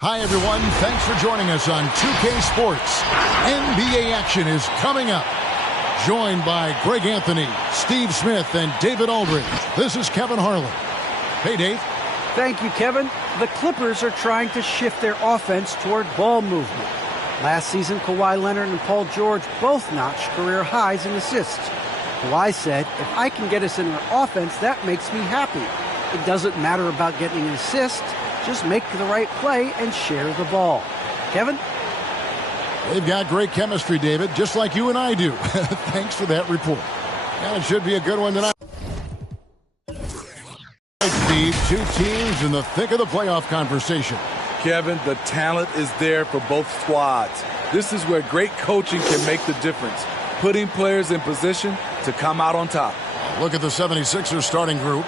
Hi, everyone. Thanks for joining us on 2K Sports. NBA action is coming up. Joined by Greg Anthony, Steve Smith, and David Aldridge. This is Kevin Harlan. Hey, Dave. Thank you, Kevin. The Clippers are trying to shift their offense toward ball movement. Last season, Kawhi Leonard and Paul George both notched career highs in assists. Kawhi said, if I can get us in our offense, that makes me happy. It doesn't matter about getting an assist. Just make the right play and share the ball. Kevin? They've got great chemistry, David, just like you and I do. Thanks for that report. And it should be a good one tonight. Steve, two teams in the thick of the playoff conversation. Kevin, the talent is there for both squads. This is where great coaching can make the difference, putting players in position to come out on top. Look at the 76ers starting group.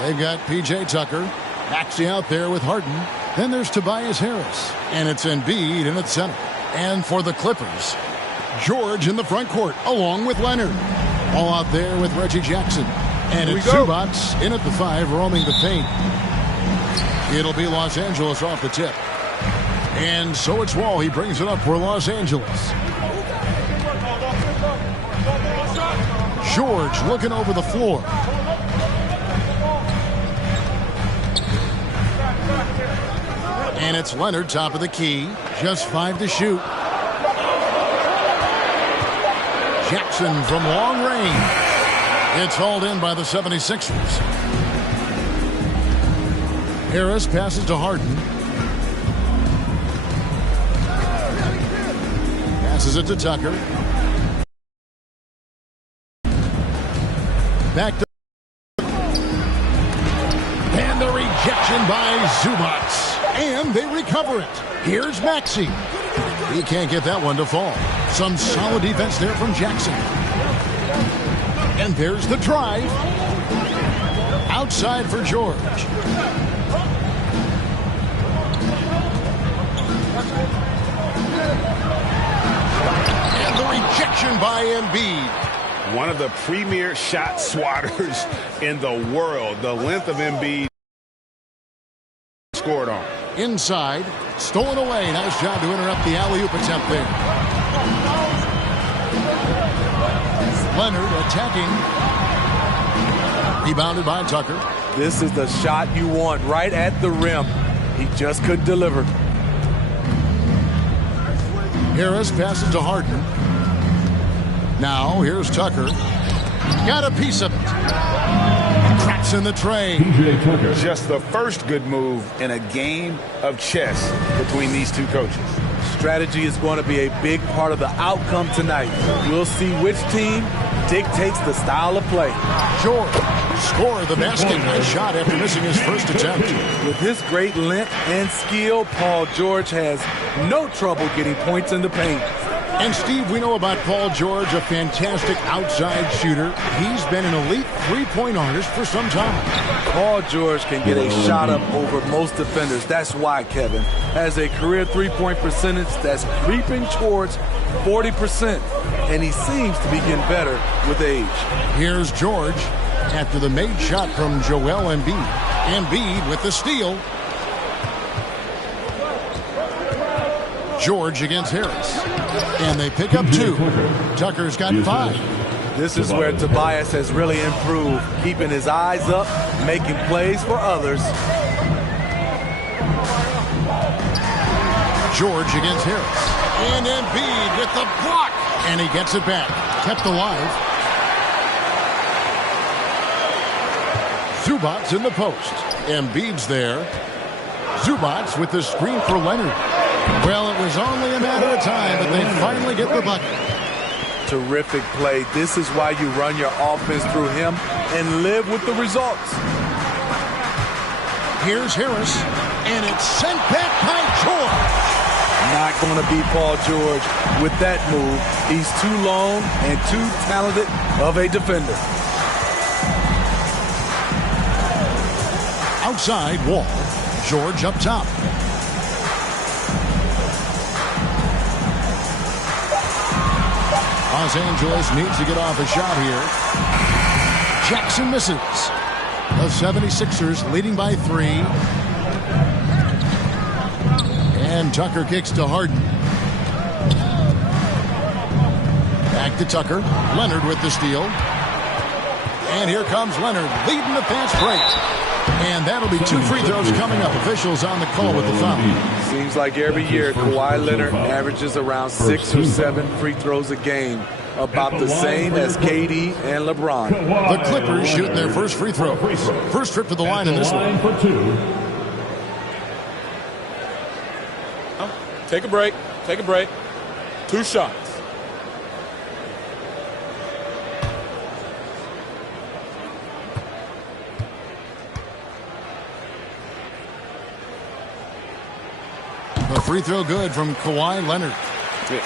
They've got P.J. Tucker, Maxey out there with Harden. Then there's Tobias Harris, and it's Embiid in its center. And for the Clippers, George in the front court, along with Leonard. All out there with Reggie Jackson. And it's Zubac in at the 5, roaming the paint. It'll be Los Angeles off the tip. And so it's Wall. He brings it up for Los Angeles. George looking over the floor. And it's Leonard, top of the key. Just 5 to shoot. Jackson from long range. It's hauled in by the 76ers. Harris passes to Harden. Passes it to Tucker. Back to... And the rejection by Zubac. And they recover it. Here's Maxey. He can't get that one to fall. Some solid defense there from Jackson. And there's the drive. Outside for George. And the rejection by Embiid. One of the premier shot swatters in the world. The length of Embiid scored on. Inside, stolen away. Nice job to interrupt the alley-oop attempt there. Leonard attacking. Rebounded by Tucker. This is the shot you want right at the rim. He just couldn't deliver. Harris passes to Harden. Now here's Tucker. Got a piece of it. Cracks in the tray. Just the first good move in a game of chess between these two coaches. Strategy is going to be a big part of the outcome tonight. We'll see which team dictates the style of play. George scored the basket. Nice shot after missing his first attempt. With his great length and skill, Paul George has no trouble getting points in the paint. And Steve, we know about Paul George, a fantastic outside shooter. He's been an elite three-point artist for some time. Paul George can get a shot up over most defenders. That's why Kevin has a career three-point percentage that's creeping towards 40%. And he seems to be getting better with age. Here's George after the made shot from Joel Embiid. Embiid with the steal. George against Harris. And they pick up 2. Tucker's got 5. This is where Tobias has really improved, keeping his eyes up, making plays for others. George against Harris. And Embiid with the block. And he gets it back. Kept alive. Zubac in the post. Embiid's there. Zubac with the screen for Leonard. Well, it was only a matter of time, but they finally get the bucket. Terrific play. This is why you run your offense through him and live with the results. Here's Harris, and it's sent back by George. Not going to beat Paul George with that move. He's too long and too talented of a defender. Outside, Wall. George up top. Los Angeles needs to get off a shot here. Jackson misses. The 76ers leading by 3. And Tucker kicks to Harden. Back to Tucker. Leonard with the steal. And here comes Leonard leading the fast break. And that'll be 2 free throws coming up. Officials on the call with the foul. Seems like every year Kawhi Leonard averages around 6 or 7 free throws a game. About the same as KD and LeBron. The Clippers shooting their first free throw. First trip to the line in this one. Take a break. Take a break. 2 shots. The free throw good from Kawhi Leonard.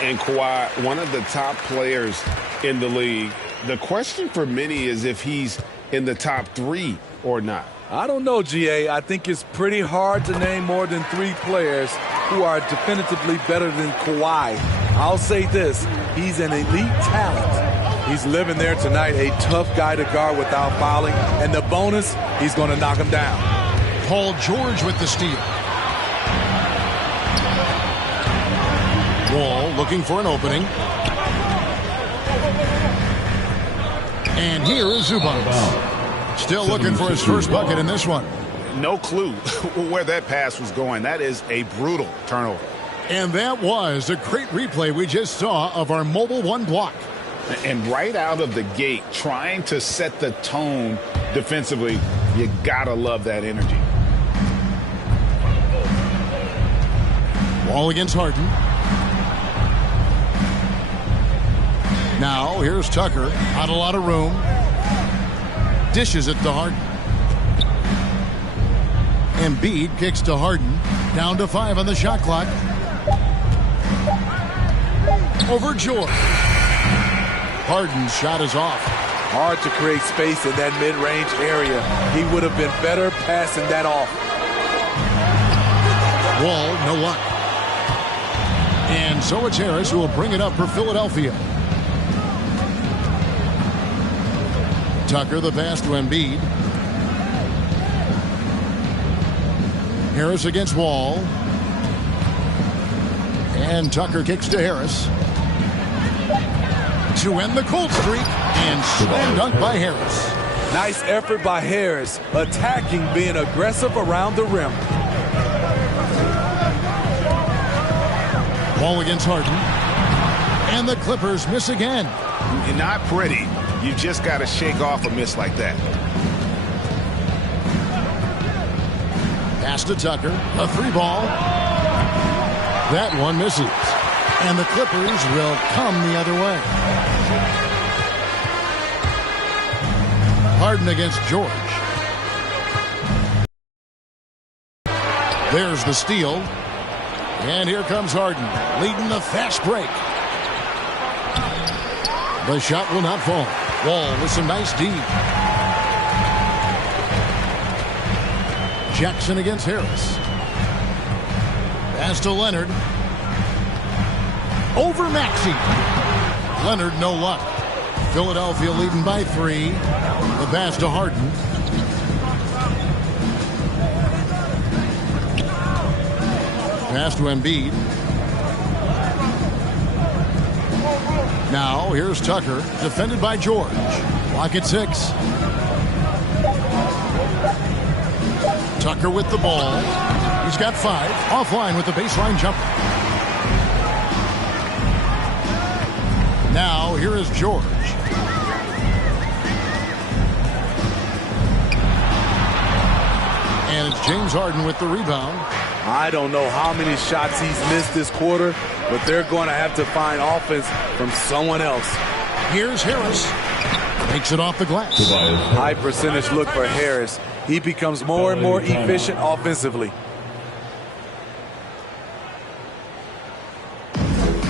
And Kawhi, one of the top players in the league. The question for many is if he's in the top 3 or not. I don't know, GA. I think it's pretty hard to name more than 3 players who are definitively better than Kawhi. I'll say this, he's an elite talent. He's living there tonight, a tough guy to guard without fouling. And the bonus, he's going to knock him down. Paul George with the steal. Wall looking for an opening. And here is Zubac. Still looking for his first bucket in this one. No clue where that pass was going. That is a brutal turnover. And that was a great replay we just saw of our Mobile One block. And right out of the gate, trying to set the tone defensively, you gotta love that energy. Wall against Harden. Now, here's Tucker. Not a lot of room. Dishes it to Harden. Embiid kicks to Harden. Down to 5 on the shot clock. Over George. Harden's shot is off. Hard to create space in that mid-range area. He would have been better passing that off. Wall, no luck. And so it's Harris who will bring it up for Philadelphia. Tucker, the pass to Embiid. Harris against Wall. And Tucker kicks to Harris. To end the cold streak. And slam dunk by Harris. Nice effort by Harris. Attacking, being aggressive around the rim. Wall against Harden. And the Clippers miss again. You're not pretty. You just got to shake off a miss like that. Pass to Tucker. A 3-ball. That one misses. And the Clippers will come the other way. Harden against George. There's the steal. And here comes Harden, leading the fast break. The shot will not fall. Wall with some nice D. Jackson against Harris. Pass to Leonard. Over Maxey. Leonard, no luck. Philadelphia leading by 3. The pass to Harden. Pass to Embiid. Now, here's Tucker, defended by George. Clock at 6. Tucker with the ball. He's got 5. Offline with the baseline jumper. Now, here is George. And it's James Harden with the rebound. I don't know how many shots he's missed this quarter, but they're going to have to find offense from someone else. Here's Harris. Takes it off the glass. High percentage look for Harris. He becomes more and more efficient offensively.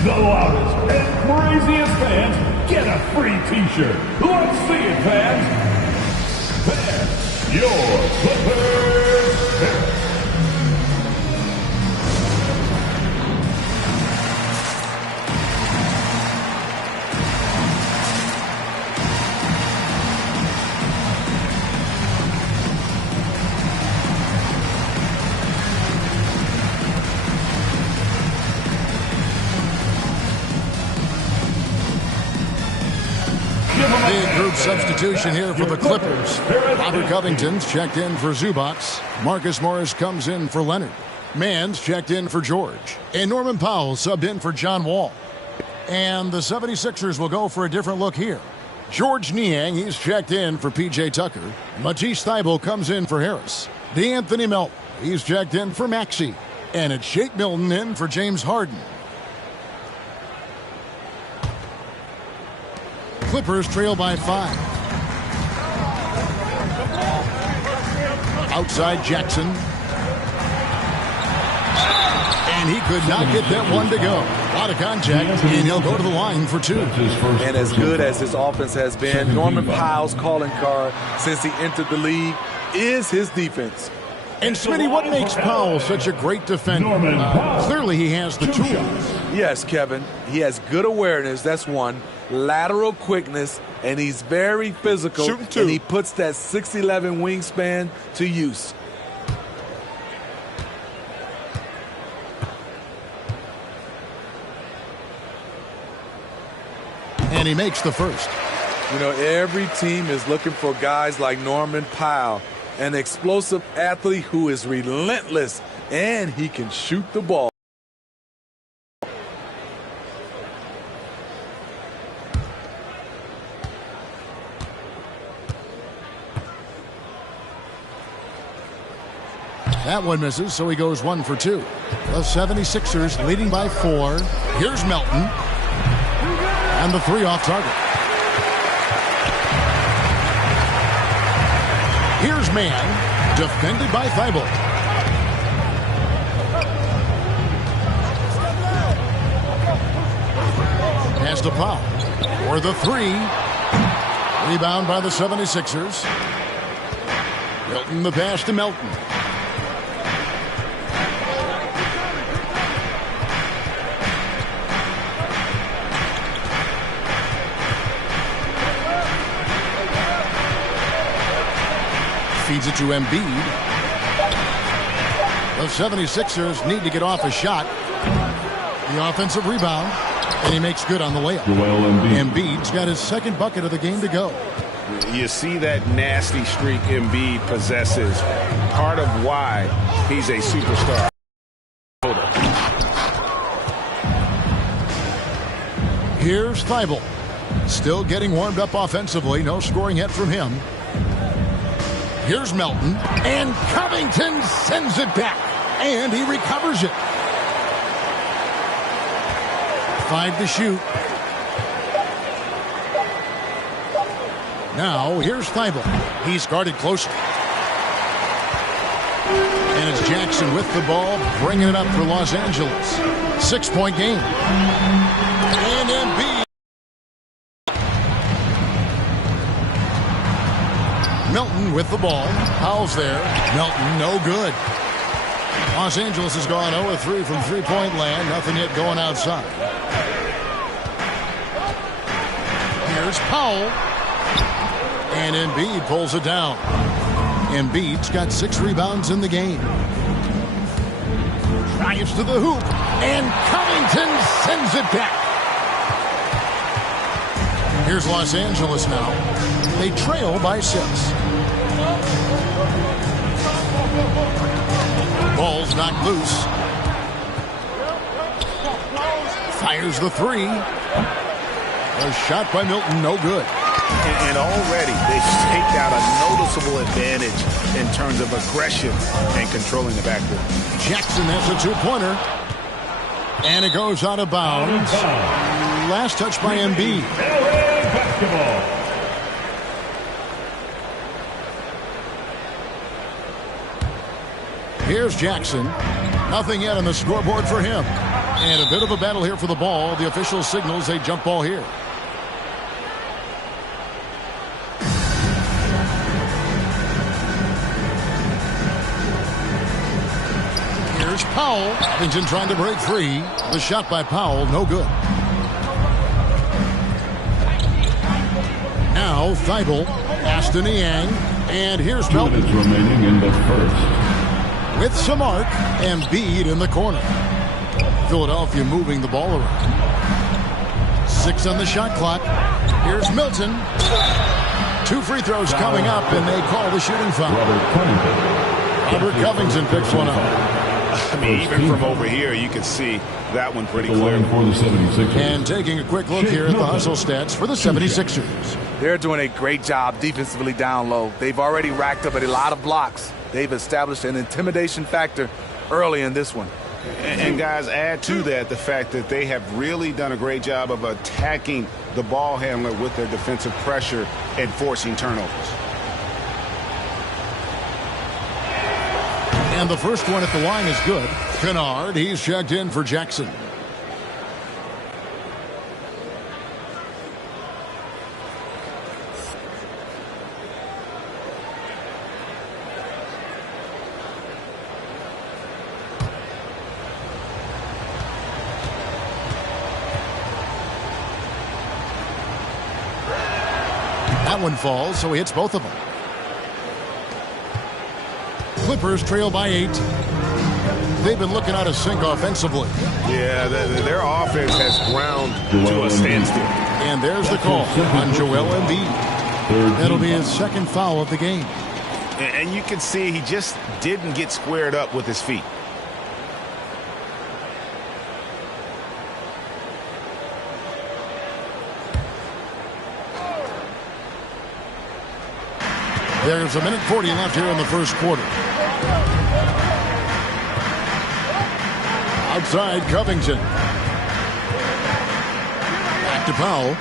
The loudest and craziest fans get a free t-shirt. Let's see it, fans. There's your Clippers. substitution here for the Clippers. Robert Covington's checked in for Zubac. Marcus Morris comes in for Leonard. Mann's checked in for George. And Norman Powell subbed in for John Wall. And the 76ers will go for a different look here. George Niang, he's checked in for P.J. Tucker. Matisse Thybulle comes in for Harris. DeAnthony Melton, he's checked in for Maxey. And it's Shake Milton in for James Harden. Clippers trail by 5. Outside Jackson. And he could not get that one to go. A lot of contact, and he'll go to the line for 2. And as good as his offense has been, Norman Powell's calling card since he entered the league is his defense. And Smitty, what makes Powell such a great defender? Clearly he has the tools. Yes, Kevin. He has good awareness, that's one. Lateral quickness, and he's very physical. And he puts that 6'11" wingspan to use. And he makes the first. You know, every team is looking for guys like Norman Powell, an explosive athlete who is relentless, and he can shoot the ball. That one misses, so he goes 1 for 2. The 76ers leading by 4. Here's Melton. And the 3 off target. Here's Mann, defended by Thybulle. Pass to Powell for the 3. Rebound by the 76ers. Milton the pass to Melton. Feeds it to Embiid. The 76ers need to get off a shot. The offensive rebound. And he makes good on the layup. Embiid's got his second bucket of the game to go. You see that nasty streak Embiid possesses. Part of why he's a superstar. Here's Thybulle. Still getting warmed up offensively. No scoring yet from him. Here's Melton, and Covington sends it back, and he recovers it. 5 to shoot. Now, here's Thybulle. He's guarded closely. And it's Jackson with the ball, bringing it up for Los Angeles. 6-point game. And Embiid. Melton with the ball. Powell's there. Melton, no good. Los Angeles has gone 0-3 from three-point land. Nothing yet going outside. Here's Powell. And Embiid pulls it down. Embiid's got 6 rebounds in the game. Drives to the hoop. And Covington sends it back. Here's Los Angeles now. They trail by 6. Ball's knocked loose. Fires the 3. A shot by Milton, no good. And already they've staked out a noticeable advantage in terms of aggression and controlling the backcourt. Jackson has a 2-pointer. And it goes out of bounds. Last touch by Embiid. Basketball. Here's Jackson. Nothing yet on the scoreboard for him. And a bit of a battle here for the ball. The official signals a jump ball here. Here's Powell. Covington trying to break free. The shot by Powell, no good. Now Thybulle, Aston Niang, and here's Melton. 2 minutes remaining in the first. With some arc, Embiid in the corner. Philadelphia moving the ball around. 6 on the shot clock. Here's Milton. 2 free throws coming up, and they call the shooting foul. Robert Covington picks one up. I mean, even from over here, you can see that one pretty clear. And taking a quick look here at the hustle stats for the 76ers. They're doing a great job defensively down low. They've already racked up a lot of blocks. They've established an intimidation factor early in this one. And guys, add to that the fact that they have really done a great job of attacking the ball handler with their defensive pressure and forcing turnovers. And the first one at the line is good. Kennard, he's checked in for Jackson. That one falls, so he hits both of them. Clippers trail by 8. They've been looking out of sync offensively. Yeah, their offense has ground to a standstill. And there's the call on Joel Embiid. That'll be his second foul of the game. And you can see he just didn't get squared up with his feet. There's 1:40 left here in the first quarter. Outside, Covington. Back to Powell.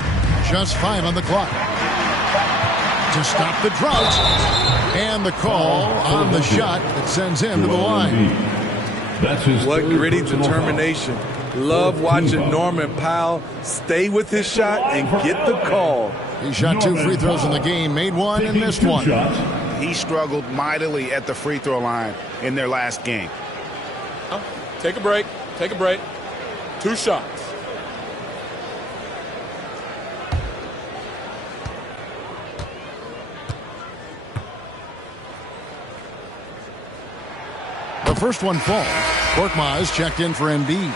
Just 5 on the clock. To stop the drought. And the call on the shot that sends him to the line. What gritty determination. Love watching Norman Powell stay with his shot and get the call. He shot 2 free throws in the game, made one and missed one. He struggled mightily at the free throw line in their last game. Take a break. Take a break. 2 shots. The first one falls. Korkmaz checked in for Embiid.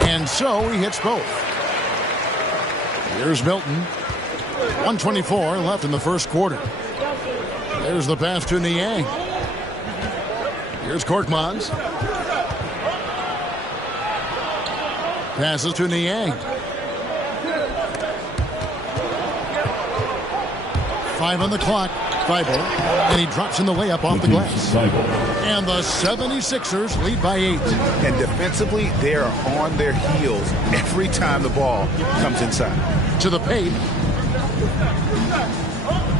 And so he hits both. Here's Milton. 1:24 left in the first quarter. There's the pass to Niang. Here's Korkmaz. Passes to Niang. 5 on the clock. Thibault. And he drops in the layup off the glass. And the 76ers lead by 8. And defensively, they are on their heels every time the ball comes inside. To the paint.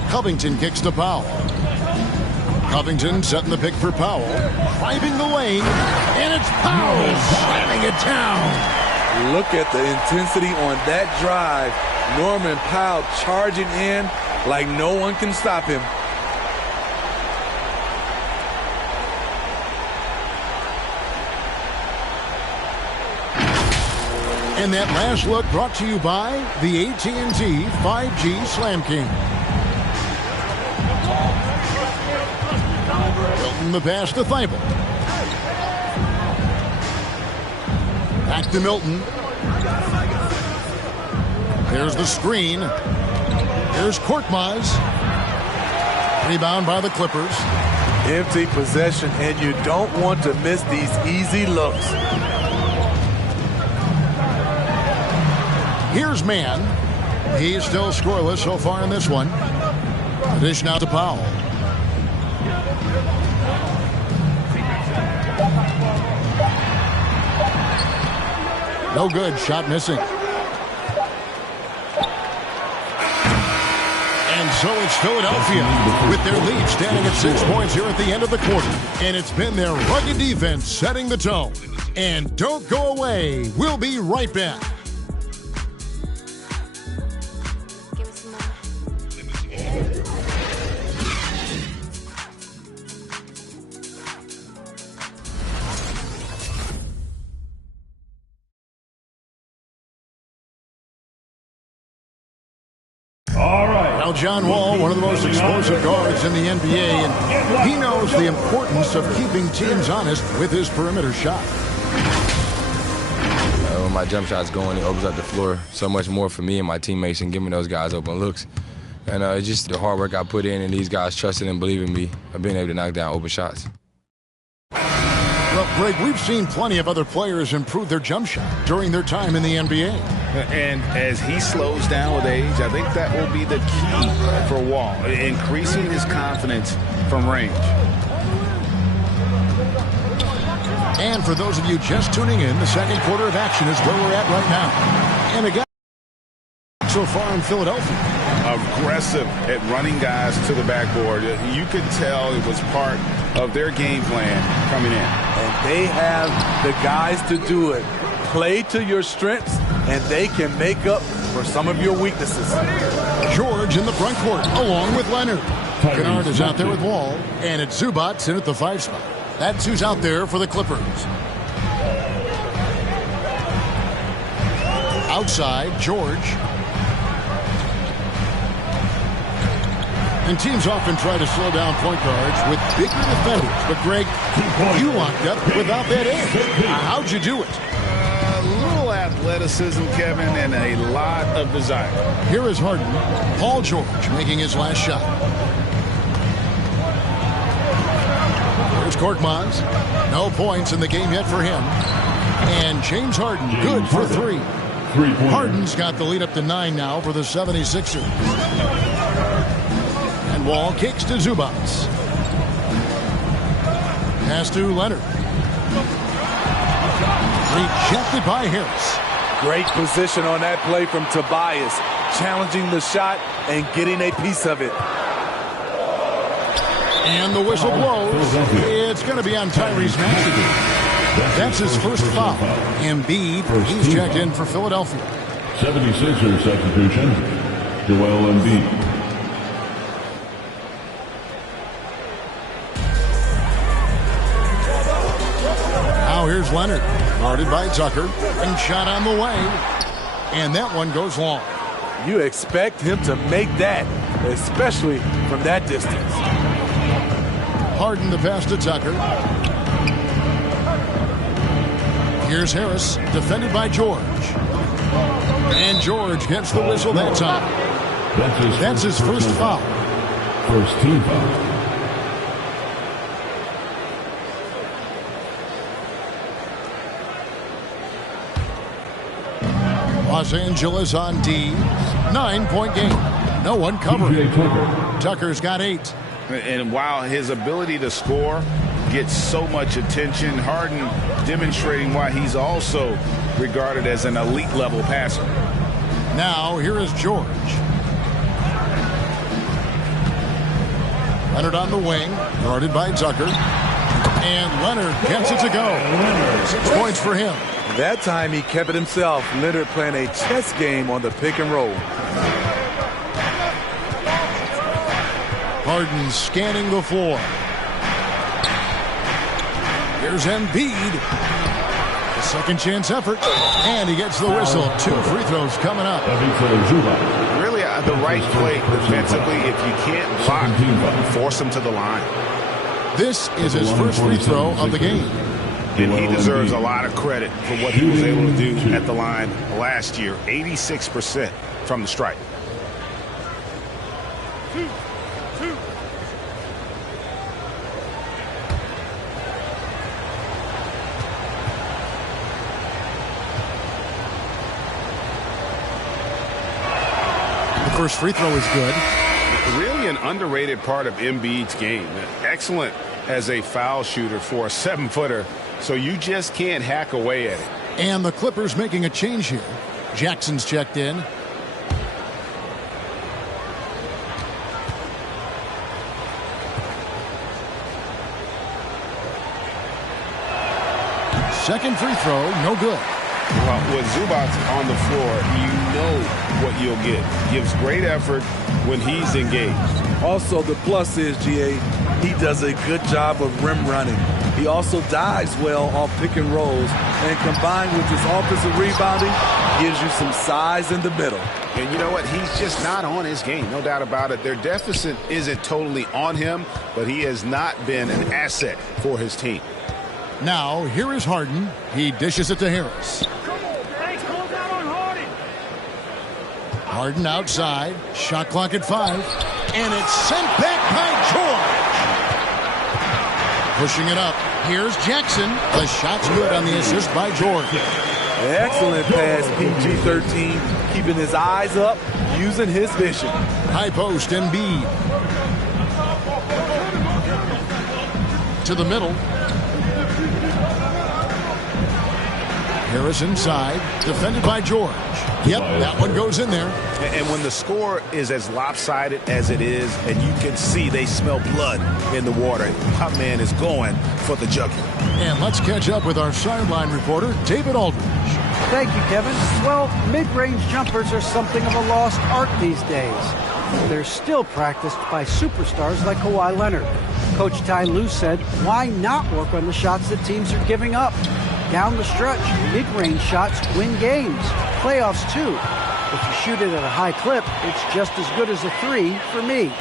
Covington kicks to Powell. Covington setting the pick for Powell. Driving the lane. And it's Powell slamming it down. Look at the intensity on that drive. Norman Powell charging in like no one can stop him. And that last look brought to you by the AT&T 5G Slam King. Milton the pass to Thibault. Back to Milton. There's the screen. Here's Korkmaz. Rebound by the Clippers. Empty possession, and you don't want to miss these easy looks. Here's Mann. He's still scoreless so far in this one. The dish now to Powell. No good. Shot missing. And so it's Philadelphia with their lead standing at 6 points here at the end of the quarter. And it's been their rugged defense setting the tone. And don't go away. We'll be right back. Well, John Wall, one of the most explosive guards in the NBA, and he knows the importance of keeping teams honest with his perimeter shot. When my jump shot's going, it opens up the floor so much more for me and my teammates and giving those guys open looks. And it's just the hard work I put in and these guys trusting and believing me of being able to knock down open shots. Well, Greg, we've seen plenty of other players improve their jump shot during their time in the NBA. And as he slows down with age, I think that will be the key for Wall, increasing his confidence from range. And for those of you just tuning in, the second quarter of action is where we're at right now. And a guy so far in Philadelphia. Aggressive at running guys to the backboard. You could tell it was part of their game plan coming in. And they have the guys to do it. Play to your strengths, and they can make up for some of your weaknesses. George in the front court, along with Leonard. Kennard is out there with Wall, and it's Zubats in at the 5 spot. That's who's out there for the Clippers. Outside, George. And teams often try to slow down point guards with bigger defenders. But, Greg, you locked up without that edge. How'd you do it? A little athleticism, Kevin, and a lot of desire. Here is Harden. Paul George making his last shot. Here's Korkmaz. No points in the game yet for him. And James Harden, good for 3. Harden's got the lead up to 9 now for the 76ers. And Wall kicks to Zubats. Pass to Leonard. Rejected by Harris. Great position on that play from Tobias, challenging the shot and getting a piece of it. And the whistle blows. It's going to be on Tyrese Maxey. That's his first foul. Embiid, he's checked in for Philadelphia. 76er substitution, Joel Embiid. Now here's Leonard, guarded by Tucker, and shot on the way. And that one goes long. You expect him to make that, especially from that distance. Harden the pass to Tucker. Here's Harris, defended by George. And George gets the whistle that time. That's his first foul. First team foul. Los Angeles on D. 9-point game. No one covering. Tucker's got 8. And while his ability to score gets so much attention, Harden demonstrating why he's also regarded as an elite level passer. Now here is George. Leonard on the wing, guarded by Tucker. And Leonard gets it to go. 6 points for him. That time he kept it himself. Leonard playing a chess game on the pick and roll. Harden scanning the floor. Here's Embiid. A second chance effort. And he gets the whistle. 2 free throws coming up. Really the right play defensively. If you can't block, force him to the line. This is his first free throw of the game. And he deserves a lot of credit for what he was able to do at the line last year. 86% from the stripe. The first free throw is good. Really an underrated part of Embiid's game. Excellent as a foul shooter for a 7-footer. So you just can't hack away at it. And the Clippers making a change here. Jackson's checked in. Second free throw, no good. Well, with Zubats on the floor, you know what you'll get. Gives great effort when he's engaged. Also, the plus is, GA, He does a good job of rim running. He also dives well off pick and rolls, and combined with his offensive rebounding, gives you some size in the middle. And you know what? He's just not on his game, no doubt about it. Their deficit isn't totally on him, but he has not been an asset for his team. Now, here is Harden. He dishes it to Harris. Harden outside. Shot clock at 5. And it's sent back by George. Pushing it up. Here's Jackson. The shot's good on the assist by George. Excellent pass, PG-13. Keeping his eyes up, using his vision. High post, Embiid. To the middle. Harris inside. Defended by George. Yep, that one goes in there. And when the score is as lopsided as it is, and you can see they smell blood in the water, my man is going for the jugular. And let's catch up with our sideline reporter, David Aldridge. Thank you, Kevin. Well, mid-range jumpers are something of a lost art these days. They're still practiced by superstars like Kawhi Leonard. Coach Ty Lue said, why not work on the shots that teams are giving up? Down the stretch, mid-range shots win games. Playoffs, too. If you shoot it at a high clip, it's just as good as a 3 for me.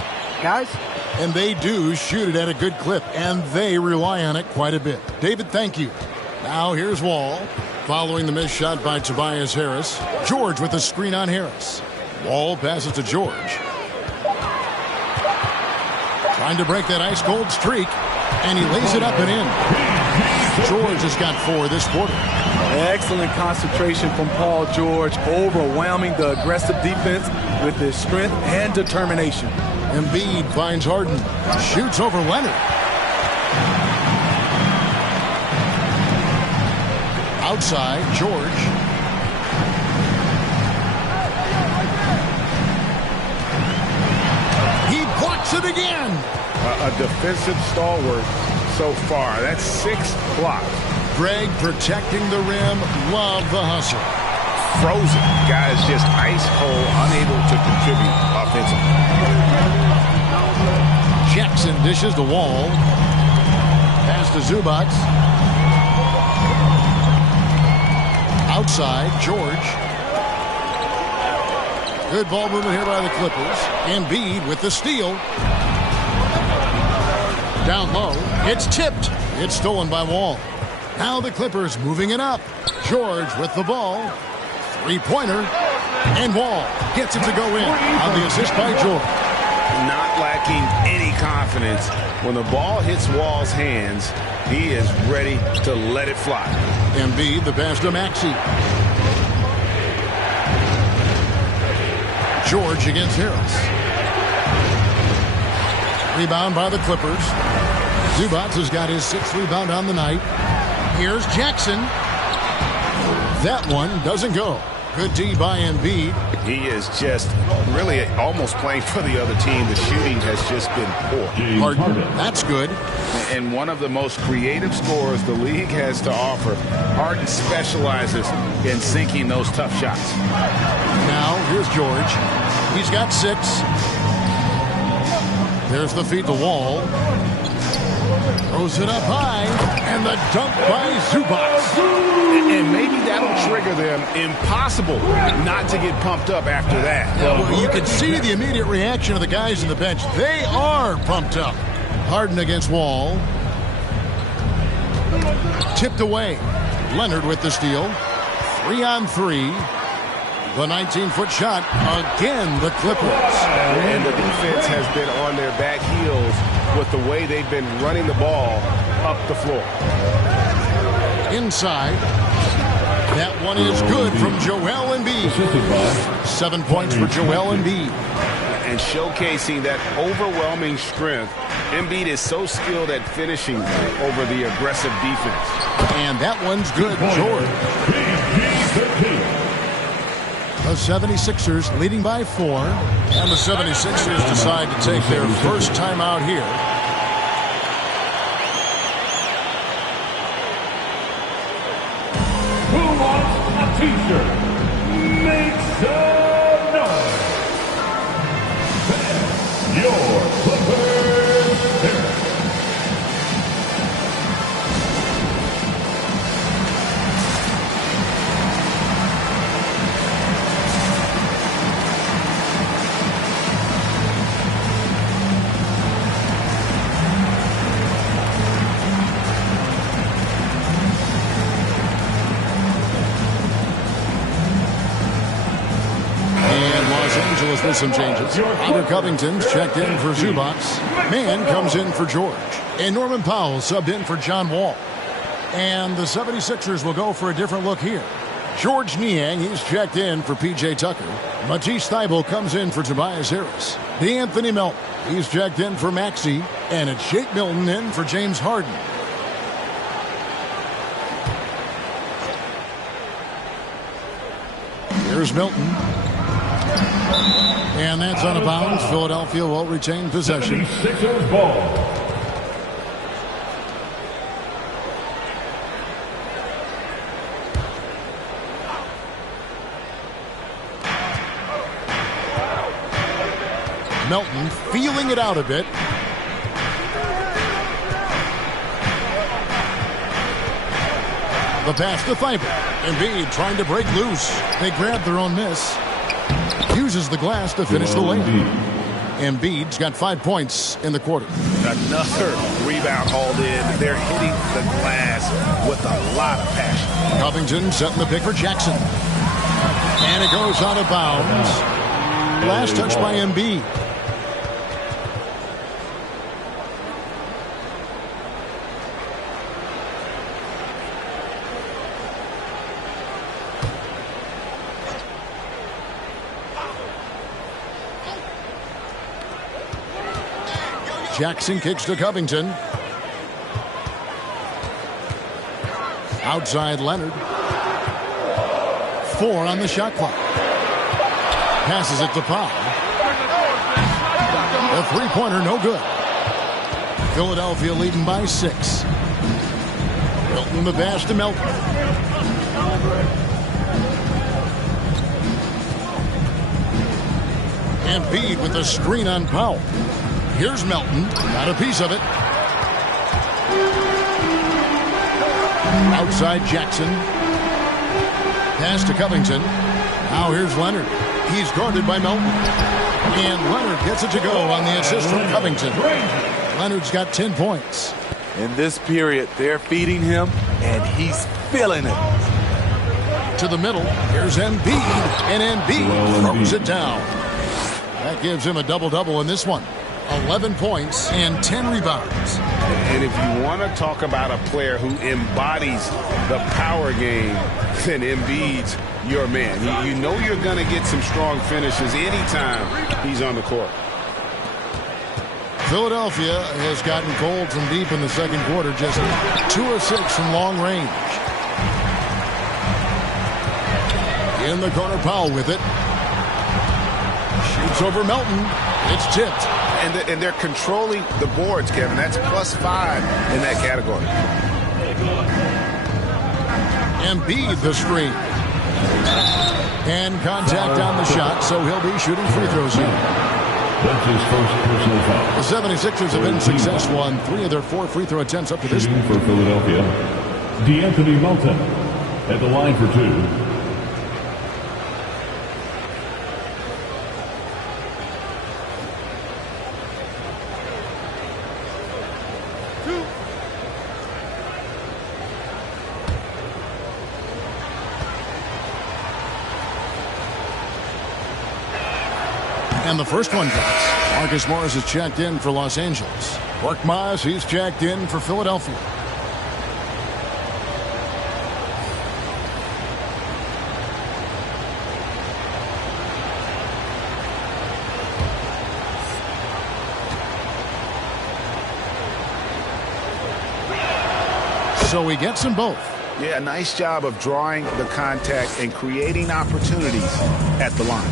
Guys? And they do shoot it at a good clip, and they rely on it quite a bit. David, thank you. Now here's Wall. Following the missed shot by Tobias Harris. George with the screen on Harris. Wall passes to George. Trying to break that ice-cold streak, and he lays it up and in. George has got 4 this quarter. Excellent concentration from Paul George, overwhelming the aggressive defense with his strength and determination. Embiid finds Harden, shoots over Leonard. Outside, George. He blocks it again. A defensive stalwart so far. That's 6 blocks. Greg protecting the rim. Love the hustle. Frozen. Guys just ice cold, unable to contribute offensively. Jackson dishes the Wall. Pass to Zubac. Outside, George. Good ball movement here by the Clippers. Embiid with the steal. Down low. It's tipped. It's stolen by Wall. Now the Clippers moving it up. George with the ball. Three-pointer. And Wall gets it to go in on the assist by George. Not lacking any confidence. When the ball hits Wall's hands, he is ready to let it fly. Embiid, the pass to Maxey. George against Harris. Rebound by the Clippers. Zubac has got his 6th rebound on the night. Here's Jackson. That one doesn't go. Good D by Embiid. He is just really almost playing for the other team. The shooting has just been poor. Harden, that's good. And one of the most creative scorers the league has to offer. Harden specializes in sinking those tough shots. Now, here's George. He's got 6. There's the feed to Wall. Throws it up high. And the dunk by Zubac. And maybe that'll trigger them. Impossible not to get pumped up after that. Well, you can see the immediate reaction of the guys on the bench. They are pumped up. Harden against Wall. Tipped away. Leonard with the steal. 3-on-3. The 19-foot shot. Again, the Clippers. And the defense has been on their back heels with the way they've been running the ball up the floor. Inside. That one is good from Joel Embiid. 7 points for Joel Embiid. And showcasing that overwhelming strength. Embiid is so skilled at finishing over the aggressive defense. And that one's good, George. The 76ers leading by 4. And the 76ers decide to take their first timeout here. Who wants a t-shirt? Make some noise. Your Clippers. with some changes. Under Covington's checked in for Zubats. Mann comes in for George. And Norman Powell subbed in for John Wall. And the 76ers will go for a different look here. George Niang, he's checked in for P.J. Tucker. Matisse Thybulle comes in for Tobias Harris. D'Anthony Melton, he's checked in for Maxey. And it's Shake Milton in for James Harden. Here's Milton. And that's out of bounds. Philadelphia will retain possession. 76ers ball. Melton feeling it out a bit. The pass to Thybulle. Embiid trying to break loose. They grab their own miss. Uses the glass to finish the lane. Embiid's got 5 points in the quarter. Another rebound hauled in. They're hitting the glass with a lot of passion. Covington setting the pick for Jackson. And it goes out of bounds. Last touch by Embiid. Jackson kicks to Covington. Outside Leonard. 4 on the shot clock. Passes it to Powell. The three-pointer no good. Philadelphia leading by 6. Milton the pass to Melton. Embiid with the screen on Powell. Here's Melton. Got a piece of it. Outside Jackson. Pass to Covington. Now here's Leonard. He's guarded by Melton. And Leonard gets it to go on the assist from Covington. Leonard's got 10 points. In this period, they're feeding him, and he's feeling it. To the middle. Here's Embiid. And Embiid throws it down. That gives him a double-double in this one. 11 points and 10 rebounds. And if you want to talk about a player who embodies the power game, then Embiid's your man. You know you're going to get some strong finishes anytime he's on the court. Philadelphia has gotten cold from deep in the second quarter, just 2 of 6 from long range. In the corner, Powell with it. Shoots over Melton. It's tipped. And they're controlling the boards, Kevin. That's +5 in that category. Embiid the screen. And contact on the shot, so he'll be shooting free throws here. That's his first personal foul. The 76ers have been successful on 3 of their 4 free throw attempts up to this point. For Philadelphia, D'Anthony Melton at the line for 2. And the first one goes. Marcus Morris is checked in for Los Angeles. Korkmaz, he's checked in for Philadelphia. So he gets them both. Yeah, nice job of drawing the contact and creating opportunities at the line.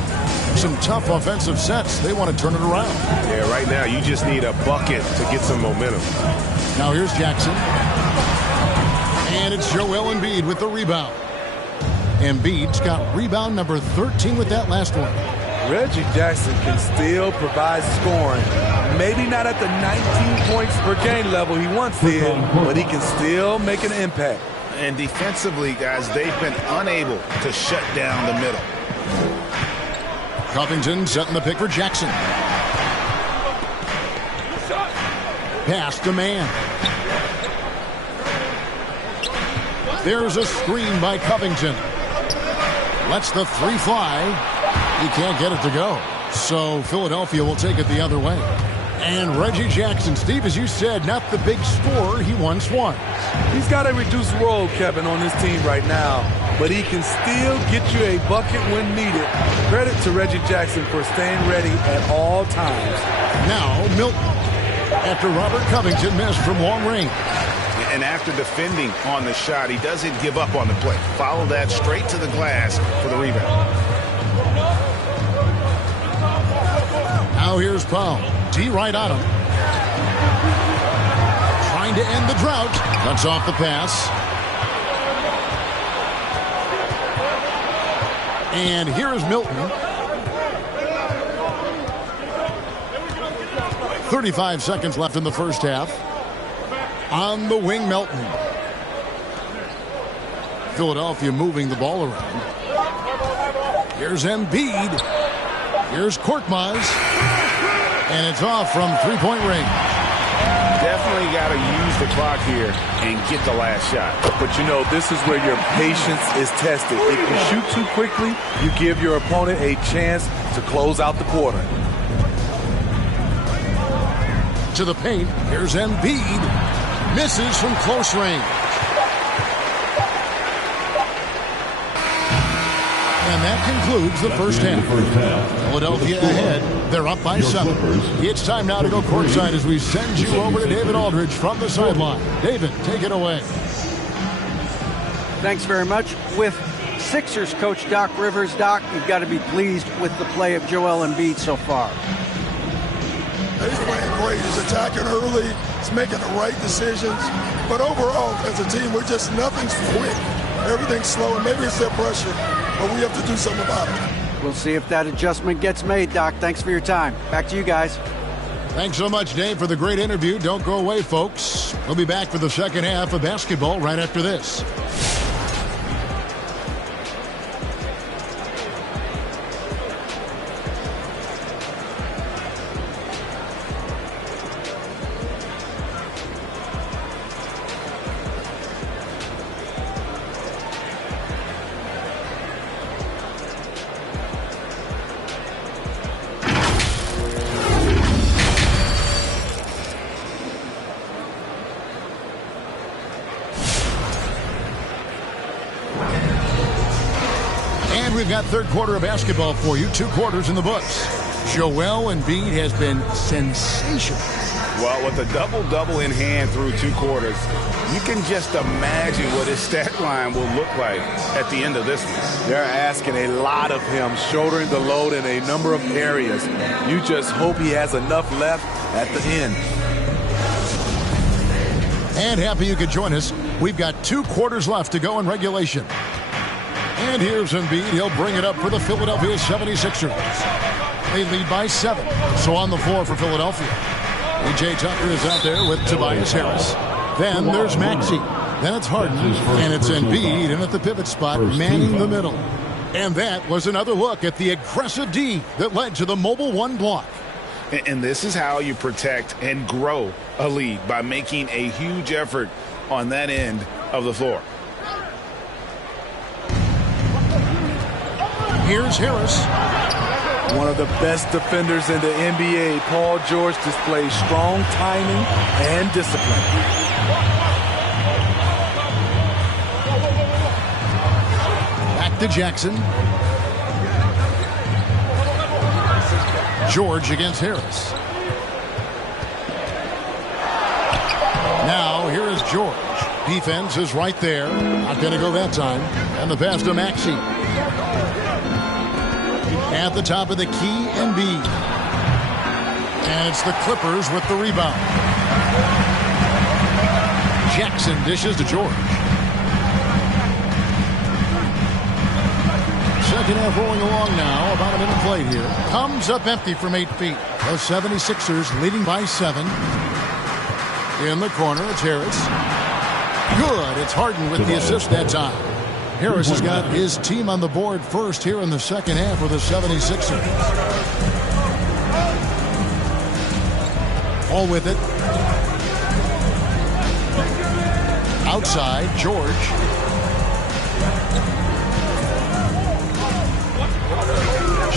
Some tough offensive sets. They want to turn it around. Yeah, right now you just need a bucket to get some momentum. Now here's Jackson. And it's Joel Embiid with the rebound. Embiid's got rebound number 13 with that last one. Reggie Jackson can still provide scoring. Maybe not at the 19 points per game level he once did, but he can still make an impact. And defensively, guys, they've been unable to shut down the middle. Covington setting the pick for Jackson. Pass to Mann. There's a screen by Covington. Lets the 3 fly. He can't get it to go. So Philadelphia will take it the other way. And Reggie Jackson, Steve, as you said, not the big scorer he once was. He's got a reduced role, Kevin, on this team right now, but he can still get you a bucket when needed. Credit to Reggie Jackson for staying ready at all times. Now Milton, after Robert Covington missed from long range. And after defending on the shot, he doesn't give up on the play. Follow that straight to the glass for the rebound. Now here's Powell. D right on him. Trying to end the drought. Cuts off the pass. And here is Milton. 35 seconds left in the first half. On the wing, Melton. Philadelphia moving the ball around. Here's Embiid. Here's Korkmaz. And it's off from three-point range. Definitely got to use the clock here and get the last shot. But, you know, this is where your patience is tested. If you shoot too quickly, you give your opponent a chance to close out the quarter. To the paint. Here's Embiid. Misses from close range. And that concludes the first half. Philadelphia ahead. They're up by 7. It's time now to go courtside as we send you over to David Aldridge from the sideline. David, take it away. Thanks very much. With Sixers coach Doc Rivers. Doc, you've got to be pleased with the play of Joel Embiid so far. He's playing great. He's attacking early. He's making the right decisions. But overall, as a team, nothing's quick. Everything's slow, and maybe it's their pressure. But we have to do something about it. We'll see if that adjustment gets made, Doc. Thanks for your time. Back to you guys. Thanks so much, Dave, for the great interview. Don't go away, folks. We'll be back for the second half of basketball right after this. We've got third quarter of basketball for you. 2 quarters in the books. Joel Embiid has been sensational. Well, with a double-double in hand through 2 quarters, you can just imagine what his stat line will look like at the end of this one. They're asking a lot of him, shouldering the load in a number of areas. You just hope he has enough left at the end. And happy you could join us. We've got 2 quarters left to go in regulation. And here's Embiid. He'll bring it up for the Philadelphia 76ers. They lead by 7. So on the floor for Philadelphia. PJ Tucker is out there with Tobias Harris. Then there's Maxey. Then it's Harden. And it's Embiid in at the pivot spot, manning the middle. And that was another look at the aggressive D that led to the mobile 1 block. And this is how you protect and grow a lead, by making a huge effort on that end of the floor. Here's Harris. One of the best defenders in the NBA, Paul George, displays strong timing and discipline. Back to Jackson. George against Harris. Now here is George. Defense is right there. Not going to go that time. And the pass to Maxey. At the top of the key, Embiid. And it's the Clippers with the rebound. Jackson dishes to George. Second half rolling along now. About a minute played here. Comes up empty from 8 feet. The 76ers leading by 7. In the corner, it's Harris. Good. It's Harden with the assist that time. Harris has got his team on the board first here in the second half for the 76ers. All with it. Outside, George.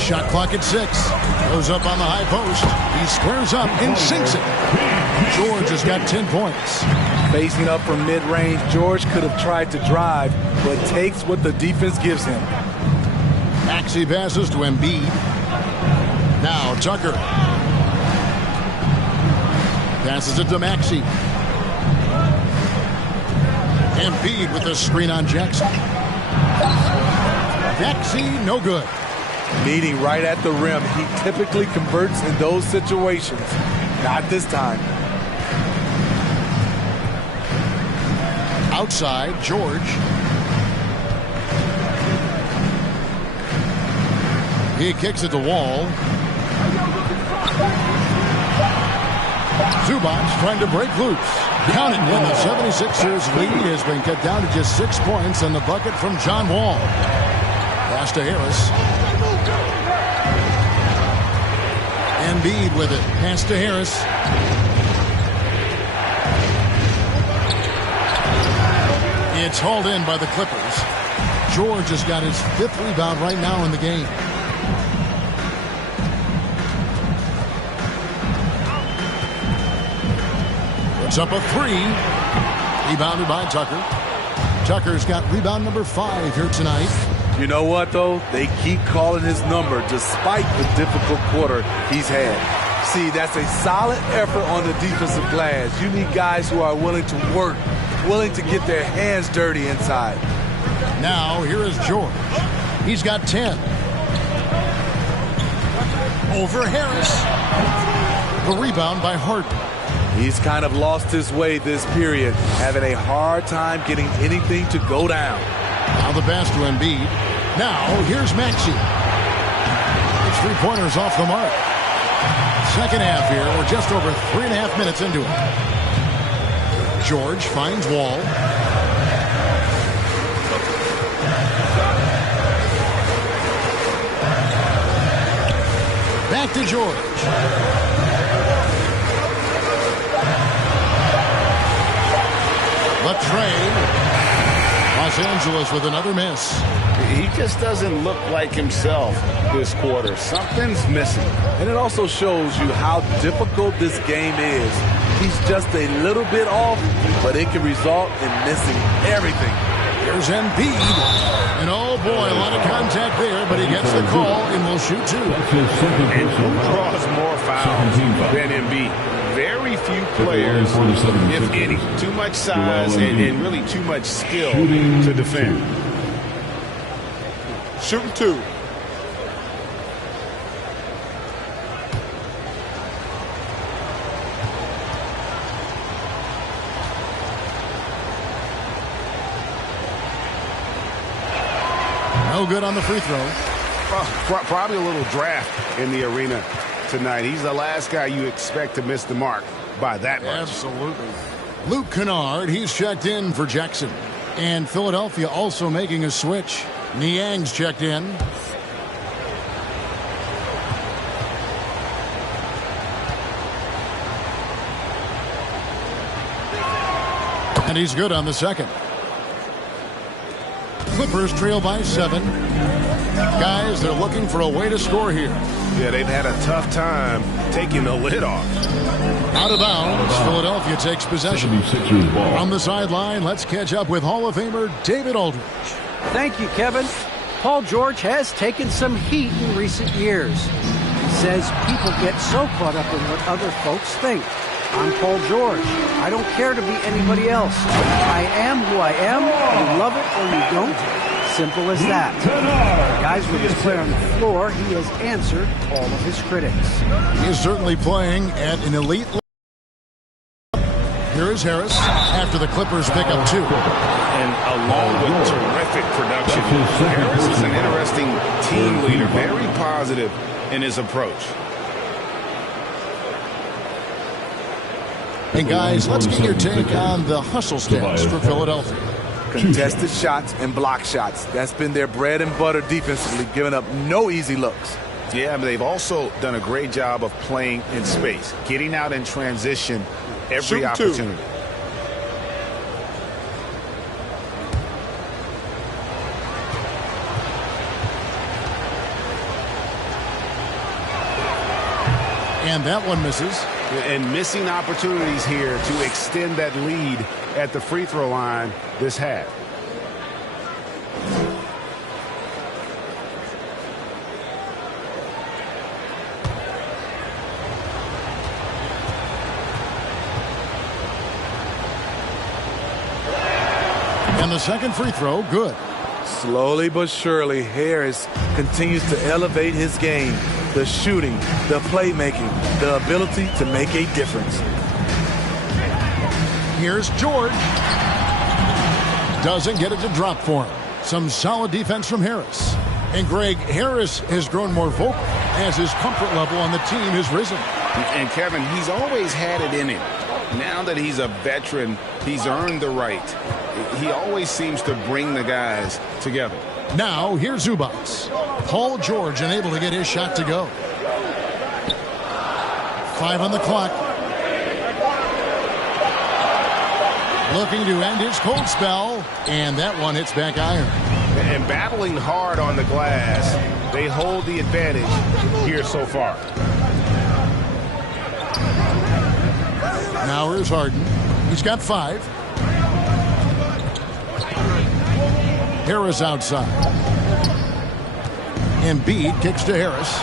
Shot clock at 6. Goes up on the high post. He squares up and sinks it. George has got 10 points. Facing up from mid-range, George could have tried to drive, but takes what the defense gives him. Maxey passes to Embiid. Now Tucker. Passes it to Maxey. Embiid with the screen on Jackson. Maxey, no good. Meeting right at the rim. He typically converts in those situations. Not this time. Outside, George. He kicks it to Wall. Zubac trying to break loose. Count it, and the 76ers lead has been cut down to just 6 points on the bucket from John Wall. Pass to Harris. Embiid with it. Pass to Harris. It's hauled in by the Clippers. George has got his 5th rebound right now in the game. Puts up a 3. Rebounded by Tucker. Tucker's got rebound number 5 here tonight. You know what, though? They keep calling his number despite the difficult quarter he's had. See, that's a solid effort on the defensive glass. You need guys who are willing to work, willing to get their hands dirty inside. Now, here is George. He's got 10. Over Harris. The rebound by Harden. He's kind of lost his way this period, having a hard time getting anything to go down. Now the pass to Embiid. Now, here's Maxey. It's 3-pointers off the mark. Second half here. We're just over 3.5 minutes into it. George finds Wall. Back to George. Trey. Los Angeles with another miss. He just doesn't look like himself this quarter. Something's missing. And it also shows you how difficult this game is. He's just a little bit off, but it can result in missing everything. Here's Embiid. And oh boy, a lot of contact there, but he gets the call and will shoot 2. And who draws more fouls than Embiid? Very few players, if any. Too much size and really too much skill to defend. Shooting 2. No good on the free throw. Probably a little draft in the arena tonight. He's the last guy you expect to miss the mark by that much. Absolutely. Luke Kennard, he's checked in for Jackson. And Philadelphia also making a switch. Niang's checked in. And he's good on the second. Clippers trail by 7. Guys, they're looking for a way to score here. Yeah, they've had a tough time taking the lid off. Out of bounds, Philadelphia takes possession. From the sideline, let's catch up with Hall of Famer David Aldridge. Thank you, Kevin. Paul George has taken some heat in recent years. He says people get so caught up in what other folks think. I'm Paul George. I don't care to be anybody else. I am who I am. You love it or you don't. Simple as that. Guys, with his play on the floor, he has answered all of his critics. He is certainly playing at an elite level. Here is Harris after the Clippers pick up 2. And along with terrific production, Harris is an interesting team leader, very positive in his approach. And guys, let's get your take on the hustle stats for Philadelphia. Contested shots and block shots. That's been their bread and butter defensively, giving up no easy looks. Yeah, but they've also done a great job of playing in space, getting out in transition every opportunity. 2. And that one misses. And missing opportunities here to extend that lead at the free throw line this half. And the second free throw, good. Slowly but surely, Harris continues to elevate his game. The shooting, the playmaking, the ability to make a difference. Here's George. Doesn't get it to drop for him. Some solid defense from Harris. And Greg, Harris has grown more vocal as his comfort level on the team has risen. And Kevin, he's always had it in him. Now that he's a veteran, he's earned the right. He always seems to bring the guys together. Now, here's Zubats. Paul George unable to get his shot to go. 5 on the clock. Looking to end his cold spell. And that one hits back iron. And battling hard on the glass, they hold the advantage here so far. Now here's Harden. He's got 5. Harris outside. Embiid kicks to Harris.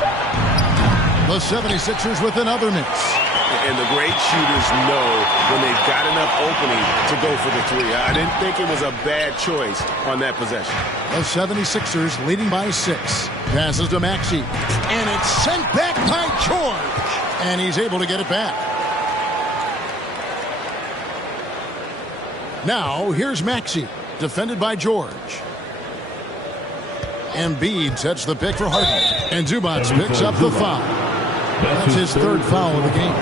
The 76ers with another miss. And the great shooters know when they've got enough opening to go for the three. I didn't think it was a bad choice on that possession. The 76ers leading by 6. Passes to Maxey. And it's sent back by George. And he's able to get it back. Now, here's Maxey. Defended by George. Embiid sets the pick for Harden. And Zubats picks up the foul. That's his 3rd foul of the game.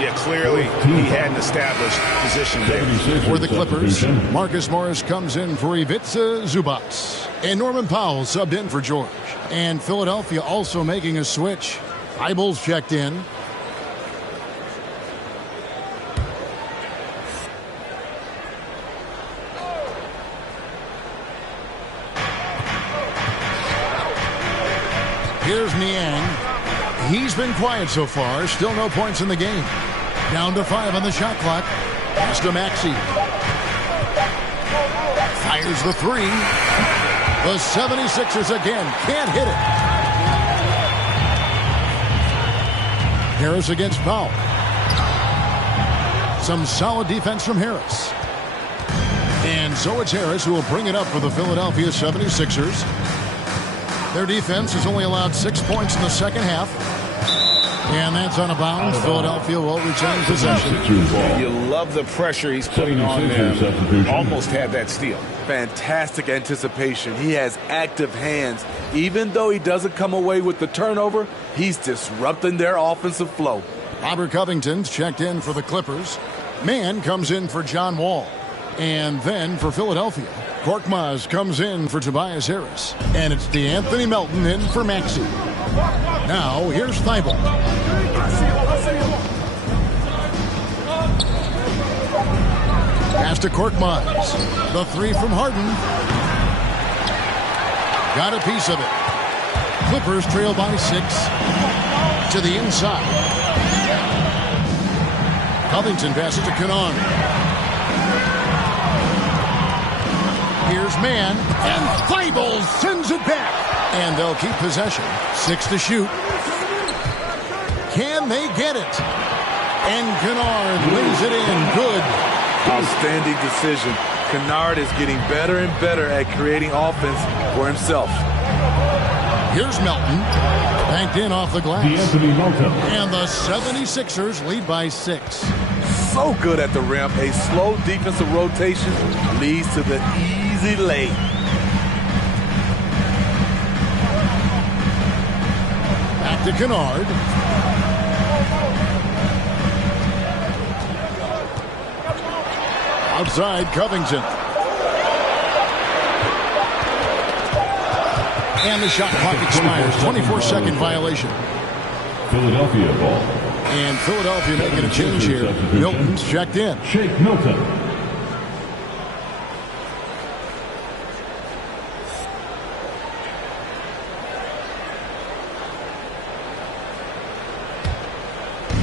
Yeah, clearly he hadn't established position there. For the Clippers, Marcus Morris comes in for Ivica Zubats. And Norman Powell subbed in for George. And Philadelphia also making a switch. Eibels checked in. Here's Niang. He's been quiet so far. Still no points in the game. Down to 5 on the shot clock. Pass to Maxey. Fires the 3. The 76ers again can't hit it. Harris against Powell. Some solid defense from Harris. And so it's Harris who will bring it up for the Philadelphia 76ers. Their defense has only allowed 6 points in the second half. And that's on a bounce. Philadelphia will retain possession. You love the pressure he's putting on them. Almost had that steal. Fantastic anticipation. He has active hands. Even though he doesn't come away with the turnover, he's disrupting their offensive flow. Robert Covington's checked in for the Clippers. Mann comes in for John Wall. And then for Philadelphia, Korkmaz comes in for Tobias Harris. And it's DeAnthony Melton in for Maxey. Now, here's Thibault. Pass to Korkmaz. The 3 from Harden. Got a piece of it. Clippers trail by 6. To the inside. Covington passes to Kennard. Here's Mann, and Thibault sends it back. And they'll keep possession. 6 to shoot. Can they get it? And Kennard lays it in. Good. Outstanding decision. Kennard is getting better and better at creating offense for himself. Here's Melton. Banked in off the glass. And the 76ers lead by 6. So good at the rim. A slow defensive rotation leads to the easy lay. Back to Kennard. Outside Covington. And the shot clock expires. 24-second violation. Philadelphia ball. And Philadelphia making a change here. Milton's checked in. Shake Milton.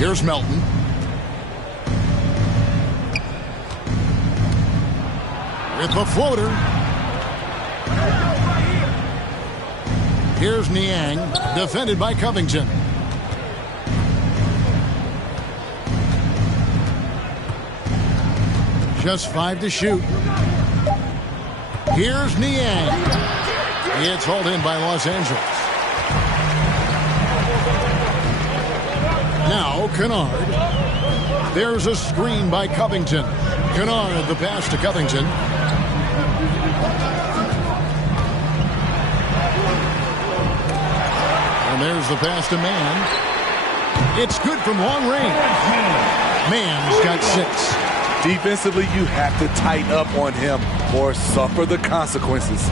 Here's Melton. With the floater. Here's Niang, defended by Covington. Just 5 to shoot. Here's Niang. It's hauled in by Los Angeles. Now Kennard. There's a screen by Covington. Kennard, the pass to Covington. And there's the pass to Mann. It's good from long range. Mann's got 6. Defensively, you have to tighten up on him or suffer the consequences.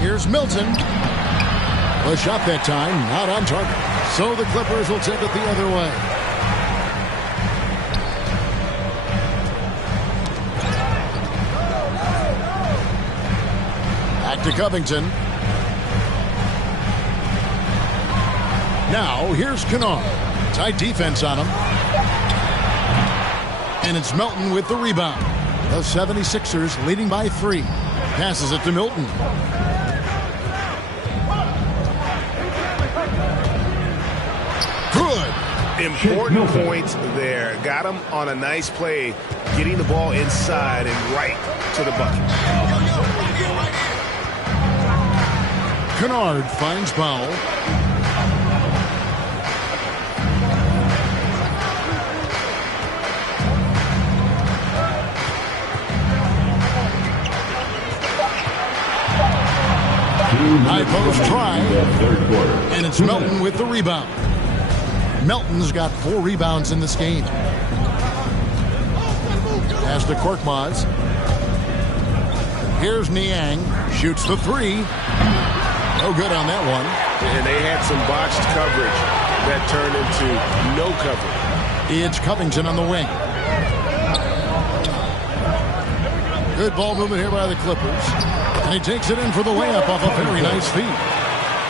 Here's Milton. The shot that time, not on target. So the Clippers will take it the other way. Back to Covington. Now, here's Kennard. Tight defense on him. And it's Melton with the rebound. The 76ers leading by 3. Passes it to Milton. Good. Important points there. Got him on a nice play, getting the ball inside and right to the bucket. Kennard finds Powell. High post try, and it's Melton with the rebound. Melton's got 4 rebounds in this game. Pass to Korkmaz. Here's Niang, shoots the 3. No good on that one. And they had some botched coverage that turned into no coverage. It's Covington on the wing. Good ball movement here by the Clippers. And he takes it in for the layup off a very nice feed.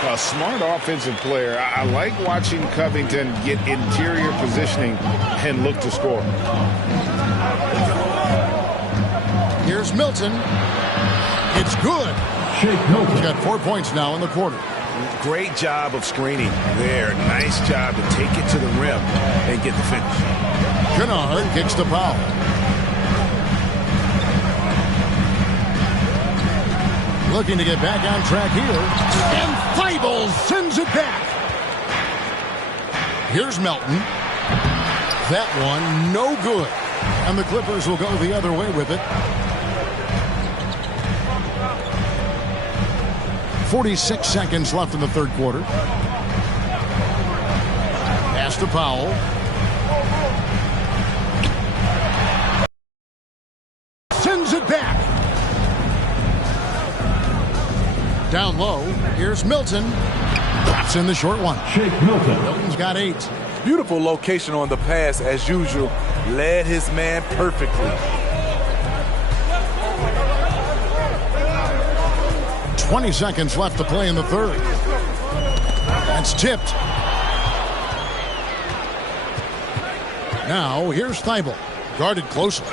A smart offensive player. I like watching Covington get interior positioning and look to score. Here's Milton. It's good. He's got 4 points now in the quarter. Great job of screening there. Nice job to take it to the rim and get the finish. Kennard kicks the foul. Looking to get back on track here. And Thibault sends it back. Here's Melton. That one, no good. And the Clippers will go the other way with it. 46 seconds left in the third quarter. Pass to Powell. Sends it back. Down low. Here's Milton. Drops in the short one. Milton's got 8. Beautiful location on the pass as usual. Led his man perfectly. 20 seconds left to play in the third. That's tipped. Now here's Thibault. Guarded closely.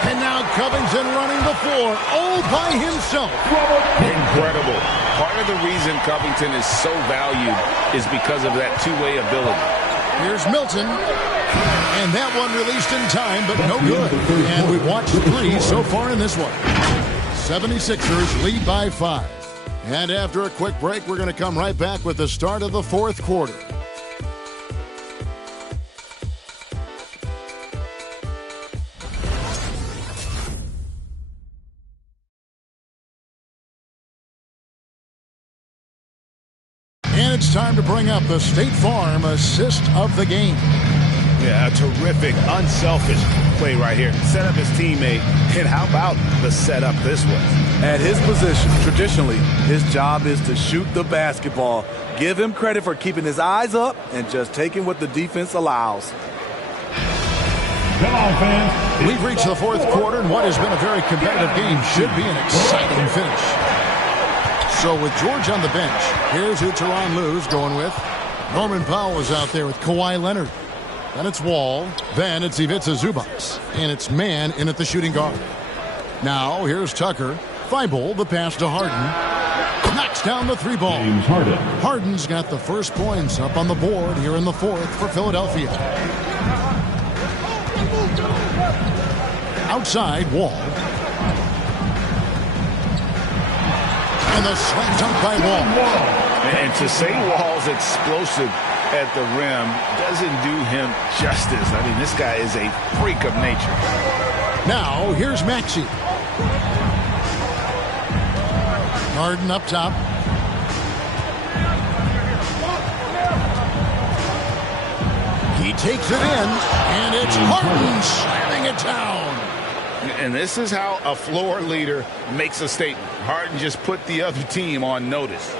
And now Covington running the floor all by himself. Incredible. Part of the reason Covington is so valued is because of that two-way ability. Here's Milton. And that one released in time, but no good. And we've watched 3 so far in this one. 76ers lead by 5. And after a quick break, we're going to come right back with the start of the fourth quarter. And it's time to bring up the State Farm assist of the game. Yeah, a terrific, unselfish play right here. Set up his teammate, and how about the setup this way? At his position, traditionally, his job is to shoot the basketball. Give him credit for keeping his eyes up and just taking what the defense allows. Come on, fans. We've reached the fourth quarter, and what has been a very competitive game should be an exciting finish. So with George on the bench, here's who Tyronn Lue's going with. Norman Powell is out there with Kawhi Leonard. Then it's Wall. Then it's Ivica Zubac. And it's man in at the shooting guard. Now here's Tucker. Thibault, the pass to Harden. Knocks down the three ball. Harden's got the first points up on the board here in the fourth for Philadelphia. Outside, Wall. And the slam dunk by Wall. And to say Wall's explosive at the rim doesn't do him justice. I mean, this guy is a freak of nature. Now, here's Maxey. Harden up top. He takes it in, and it's Harden slamming it down. And this is how a floor leader makes a statement. Harden just put the other team on notice.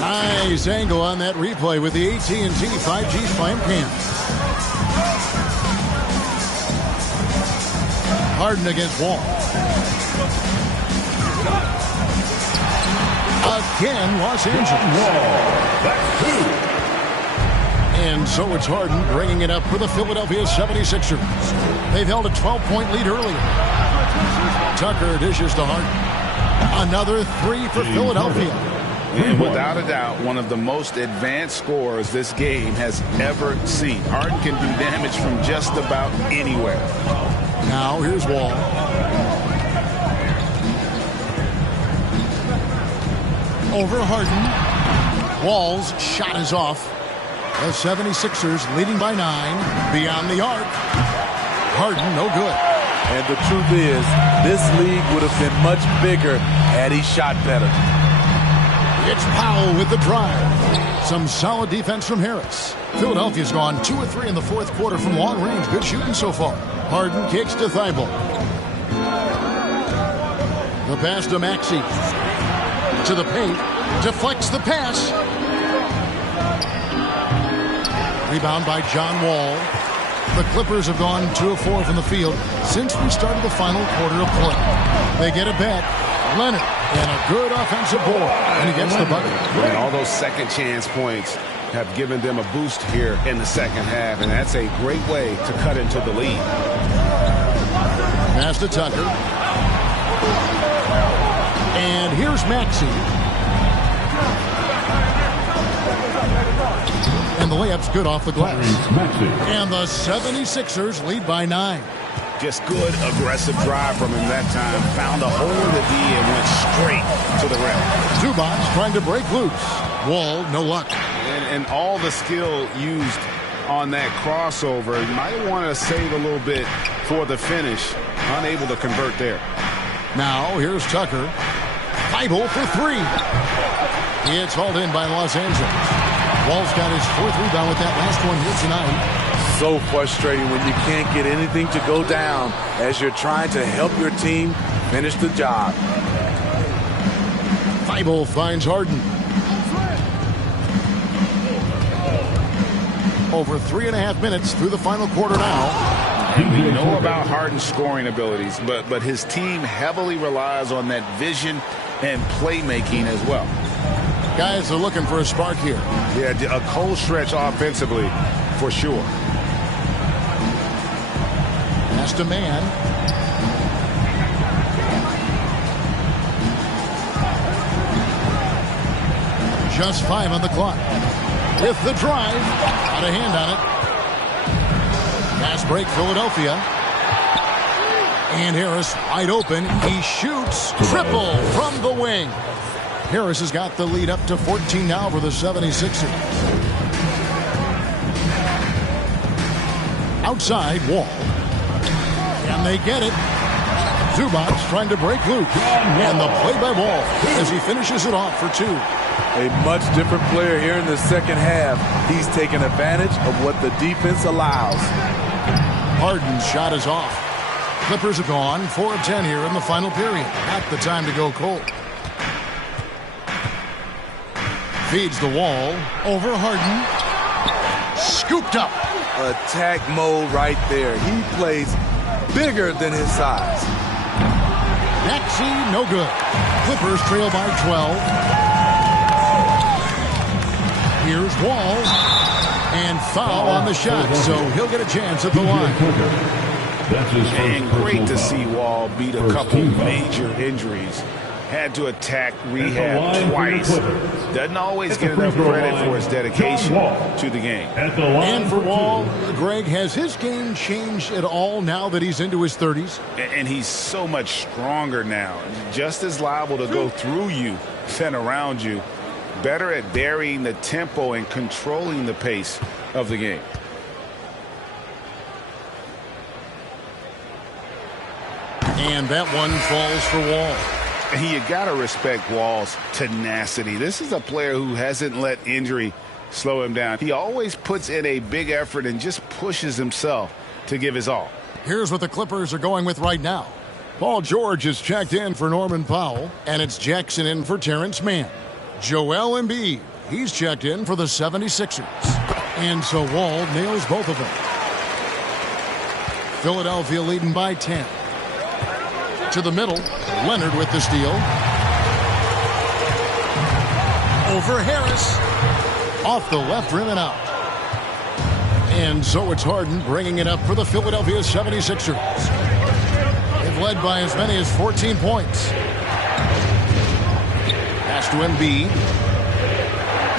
Nice angle on that replay with the AT&T 5G Slam Cam. Harden against Wall. Again, Los Angeles. That's two. And so it's Harden bringing it up for the Philadelphia 76ers. They've held a 12-point lead earlier. Tucker dishes to Harden. Another three for Philadelphia. And without a doubt, one of the most advanced scorers this game has ever seen. Harden can do damage from just about anywhere. Now here's Wall. Over Harden. Wall's shot is off. The 76ers leading by 9. Beyond the arc. Harden no good. And the truth is, this league would have been much bigger had he shot better. It's Powell with the drive. Some solid defense from Harris. Philadelphia's gone 2 of 3 in the fourth quarter from long range. Good shooting so far. Harden kicks to Thibault. The pass to Maxey. To the paint. Deflects the pass. Rebound by John Wall. The Clippers have gone 2 of 4 from the field since we started the final quarter of play. They get it back. Leonard, and a good offensive board, and he gets the bucket. And all those second chance points have given them a boost here in the second half, and that's a great way to cut into the lead. Pass to Tucker. And here's Maxey. And the layup's good off the glass. And the 76ers lead by 9. Just good, aggressive drive from him that time. Found a hole in the D and went straight to the rim. Zubac trying to break loose. Wall, no luck. And all the skill used on that crossover. You might want to save a little bit for the finish. Unable to convert there. Now, here's Tucker. Thibault for 3. It's hauled in by Los Angeles. Wall's got his 4th rebound with that last one here tonight. So frustrating when you can't get anything to go down as you're trying to help your team finish the job. Thibault finds Harden. Over 3.5 minutes through the final quarter now. We know about Harden's scoring abilities, but his team heavily relies on that vision and playmaking as well. Guys are looking for a spark here. Yeah, a cold stretch offensively for sure. Pass to man. Just 5 on the clock. With the drive. Got a hand on it. Pass break Philadelphia. And Harris wide open. He shoots. Triple from the wing. Harris has got the lead up to 14 now for the 76ers. Outside, Wall. And they get it. Zubac trying to break loose. And the play by Wall as he finishes it off for 2. A much different player here in the second half. He's taking advantage of what the defense allows. Harden's shot is off. Clippers have gone 4 of 10 here in the final period. Not the time to go cold. Feeds the Wall. Over Harden. Scooped up. Attack mode right there. He plays bigger than his size. Maxey, no good. Clippers trail by 12. Here's Wall. And foul on the shot, so he'll get a chance at the line. And great to see Wall beat a couple major injuries. Had to attack rehab twice. Doesn't always get enough credit for his dedication to the game. And for Wall, Greg, has his game changed at all now that he's into his 30s? And he's so much stronger now. Just as liable to go through you than around you. Better at varying the tempo and controlling the pace of the game. And that one falls for Wall. And you got to respect Wall's tenacity. This is a player who hasn't let injury slow him down. He always puts in a big effort and just pushes himself to give his all. Here's what the Clippers are going with right now. Paul George is checked in for Norman Powell, and it's Jackson in for Terrence Mann. Joel Embiid, he's checked in for the 76ers. And so Wall nails both of them. Philadelphia leading by 10. To the middle, Leonard with the steal. Over Harris. Off the left rim and out. And so it's Harden bringing it up for the Philadelphia 76ers. They've led by as many as 14 points. Pass to Embiid.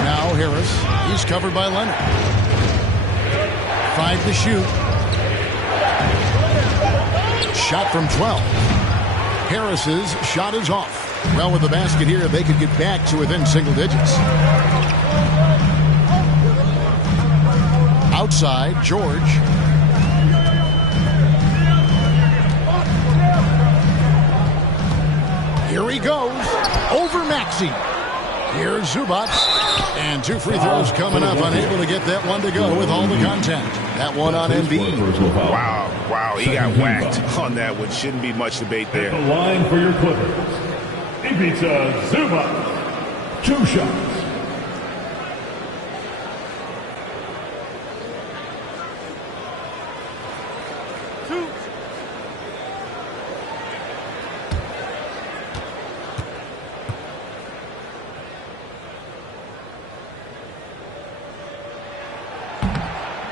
Now Harris. He's covered by Leonard. 5 to shoot. Shot from 12. Harris's shot is off. Well, with the basket here, they could get back to within single digits. Outside, George. Here he goes. Over Maxey. Here's Zubac. And 2 free throws coming up. Unable to get that one to go with all the contact. That one on Embiid. Wow, he got whacked on that one. Shouldn't be much debate there. The line for your Clippers. Ivica Zubac. 2 shots.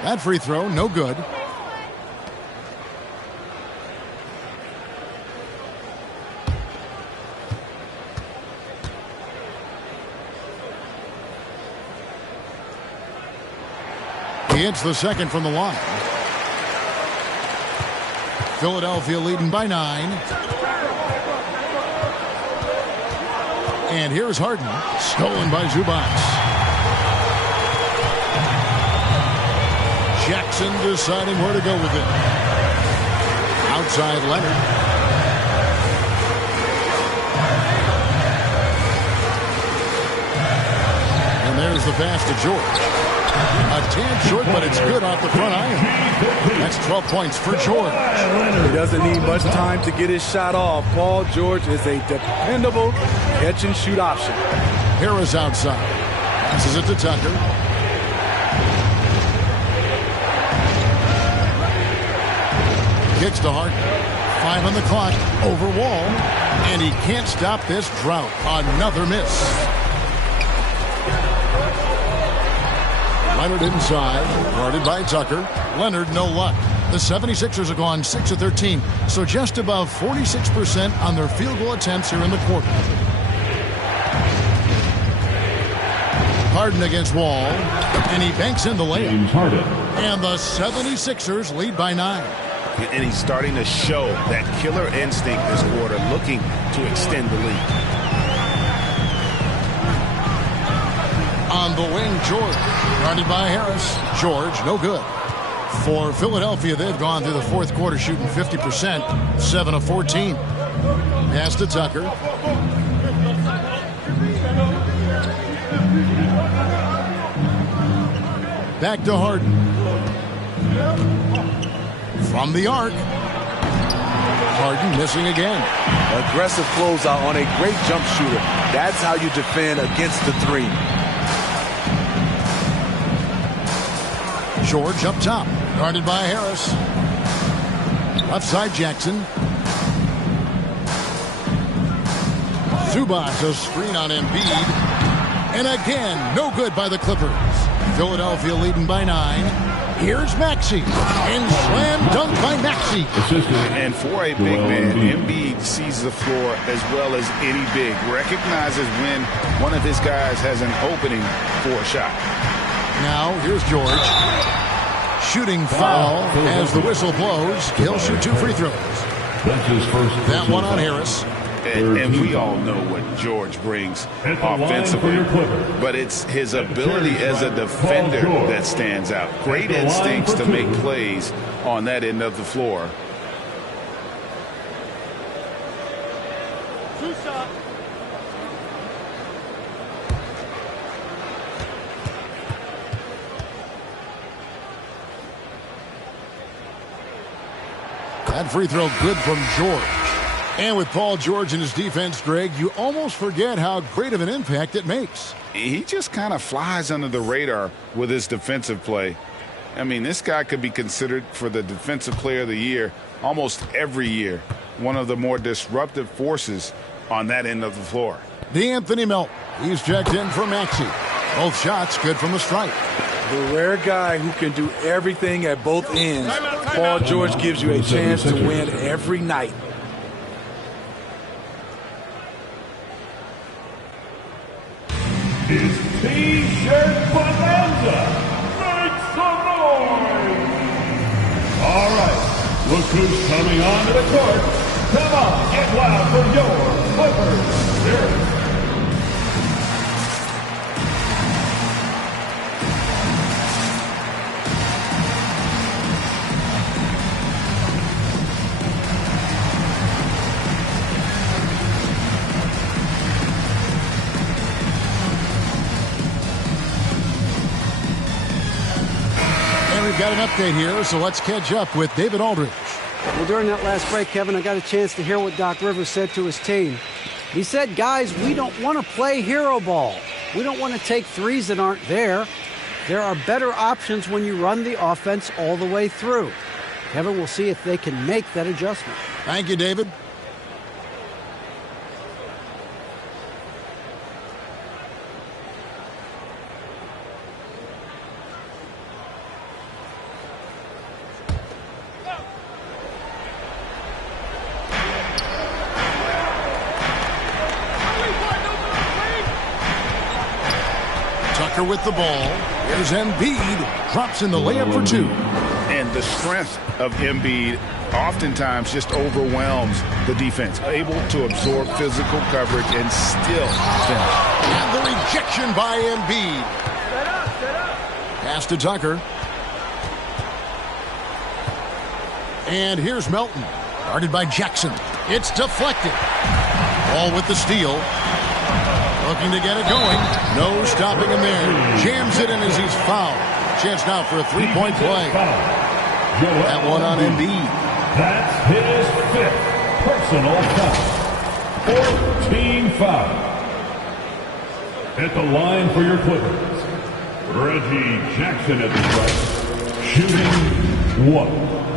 That free throw, no good. He hits the second from the line. Philadelphia leading by 9. And here's Harden. Stolen by Zubac. Jackson deciding where to go with it. Outside Leonard. And there's the pass to George. A tad short, but it's good off the front iron. That's 12 points for George. He doesn't need much time to get his shot off. Paul George is a dependable catch-and-shoot option. Harris outside. Passes it to Tucker. Kicks to Harden. 5 on the clock. Over Wall. And he can't stop this drought. Another miss. Leonard inside. Guarded by Tucker. Leonard, no luck. The 76ers have gone 6 of 13. So just above 46% on their field goal attempts here in the quarter. Harden against Wall. And he banks in the layup. And the 76ers lead by 9. And he's starting to show that killer instinct this quarter, looking to extend the lead. On the wing, George. Guarded by Harris. George, no good. For Philadelphia, they've gone through the fourth quarter shooting 50%. 7 of 14. Pass to Tucker. Back to Harden. From the arc. Harden missing again. Aggressive closeout on a great jump shooter. That's how you defend against the 3. George up top. Guarded by Harris. Left side Jackson. Zubac, a screen on Embiid. And again, no good by the Clippers. Philadelphia leading by 9. Here's Maxey, and slam dunk by Maxey. And for a big man, Embiid sees the floor as well as any big. Recognizes when one of his guys has an opening for a shot. Now, here's George. Shooting foul as the whistle blows. He'll shoot 2 free throws. That one on Harris. And we all know what George brings offensively, but it's his ability as a defender that stands out. Great instincts to make plays on that end of the floor. That free throw good from George. And with Paul George and his defense, Greg, you almost forget how great of an impact it makes. He just kind of flies under the radar with his defensive play. I mean, this guy could be considered for the Defensive Player of the Year almost every year. One of the more disruptive forces on that end of the floor. D'Anthony Melton. He's checked in for Maxey. Both shots good from the stripe. The rare guy who can do everything at both ends. Paul George gives you a chance to win every night. His T-shirt bonanza. Make some noise. All right, look who's coming onto the court. Come on, get loud for your Clippers. Here. We've got an update here, so let's catch up with David Aldridge. Well, during that last break, Kevin, I got a chance to hear what Doc Rivers said to his team. He said, guys, we don't want to play hero ball. We don't want to take threes that aren't there. There are better options when you run the offense all the way through. Kevin, we'll see if they can make that adjustment. Thank you, David. With the ball, here's Embiid, drops in the layup for 2. And the strength of Embiid oftentimes just overwhelms the defense, able to absorb physical coverage and still finish. And the rejection by Embiid. Pass to Tucker. And here's Melton, guarded by Jackson. It's deflected. Ball with the steal. Looking to get it going. No stopping him there. Jams it in as he's fouled. Chance now for a three-point play. That one on Embiid. That's his 5th personal foul. 14 foul. At the line for your Clippers, Reggie Jackson at the stripe, shooting 1.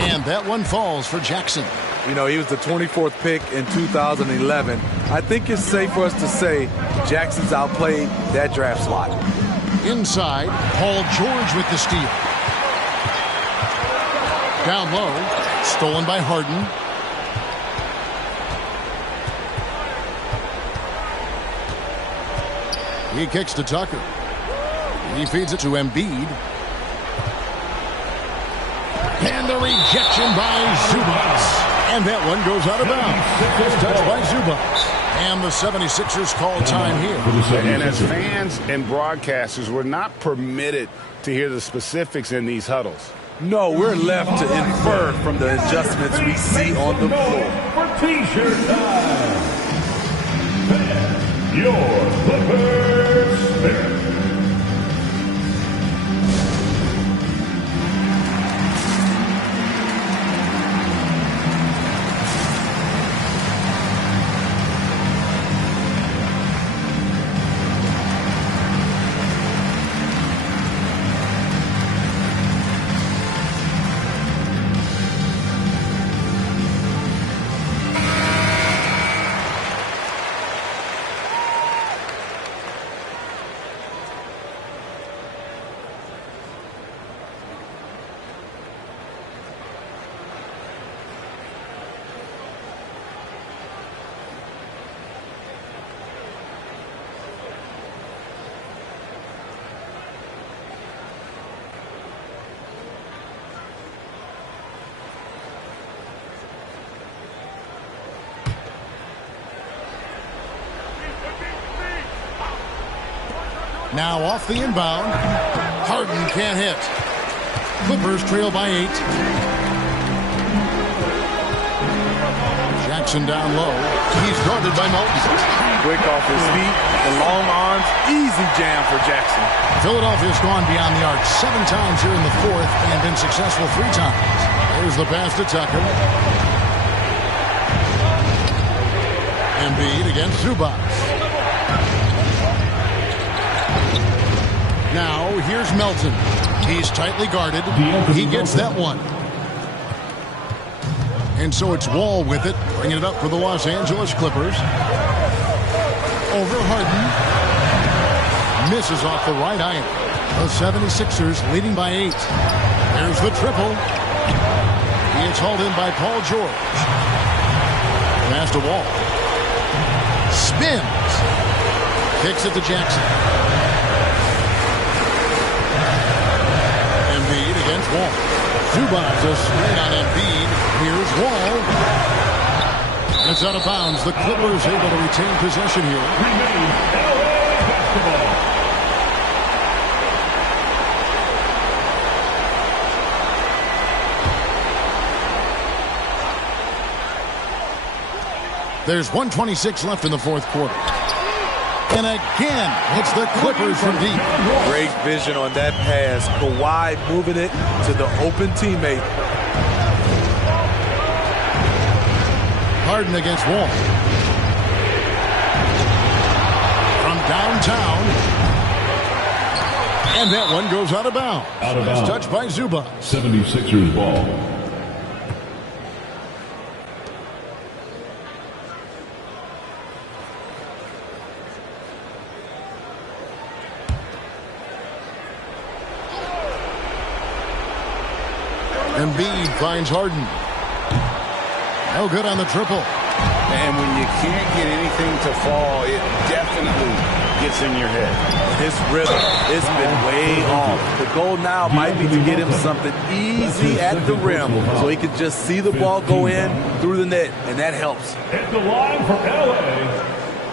And that one falls for Jackson. You know, he was the 24th pick in 2011. I think it's safe for us to say Jackson's outplayed that draft slot. Inside, Paul George with the steal. Down low, stolen by Harden. He kicks to Tucker. He feeds it to Embiid. And the rejection by Zubac. And that one goes out of bounds. First touch by Zubac. And the 76ers call time here. And as fans and broadcasters, we're not permitted to hear the specifics in these huddles. No, we're left to infer from the adjustments we see on the floor. For T-shirt time. Your Clippers Spirit. Now off the inbound. Harden can't hit. Clippers trail by 8. Jackson down low. He's guarded by Melton. Quick off his feet, the long arms, easy jam for Jackson. Philadelphia's gone beyond the arc 7 times here in the 4th and been successful 3 times. Here's the pass to Tucker. Embiid against Zubac. Now here's Melton. He's tightly guarded. He gets that one. And so it's Wall with it, bringing it up for the Los Angeles Clippers. Over Harden. Misses off the right iron. The 76ers leading by 8. There's the triple. He is hauled in by Paul George. Pass to Wall. Spins. Kicks it to Jackson. Embiid against Wall. Zubac a screen on Embiid. Here's Wall. It's out of bounds. The Clippers able to retain possession here. Remains LA basketball. There's 1:26 left in the 4th quarter. And again, it's the Clippers from deep. Great vision on that pass. Kawhi moving it to the open teammate. Harden against Wall. From downtown. And that one goes out of bounds. Out of bounds. Touched by Zubac. 76ers ball. Embiid finds Harden. No good on the triple. And when you can't get anything to fall, it definitely gets in your head. His rhythm has been way off. The goal now might be to get him something easy at the rim so he can just see the ball go in through the net, and that helps. At the line for LA,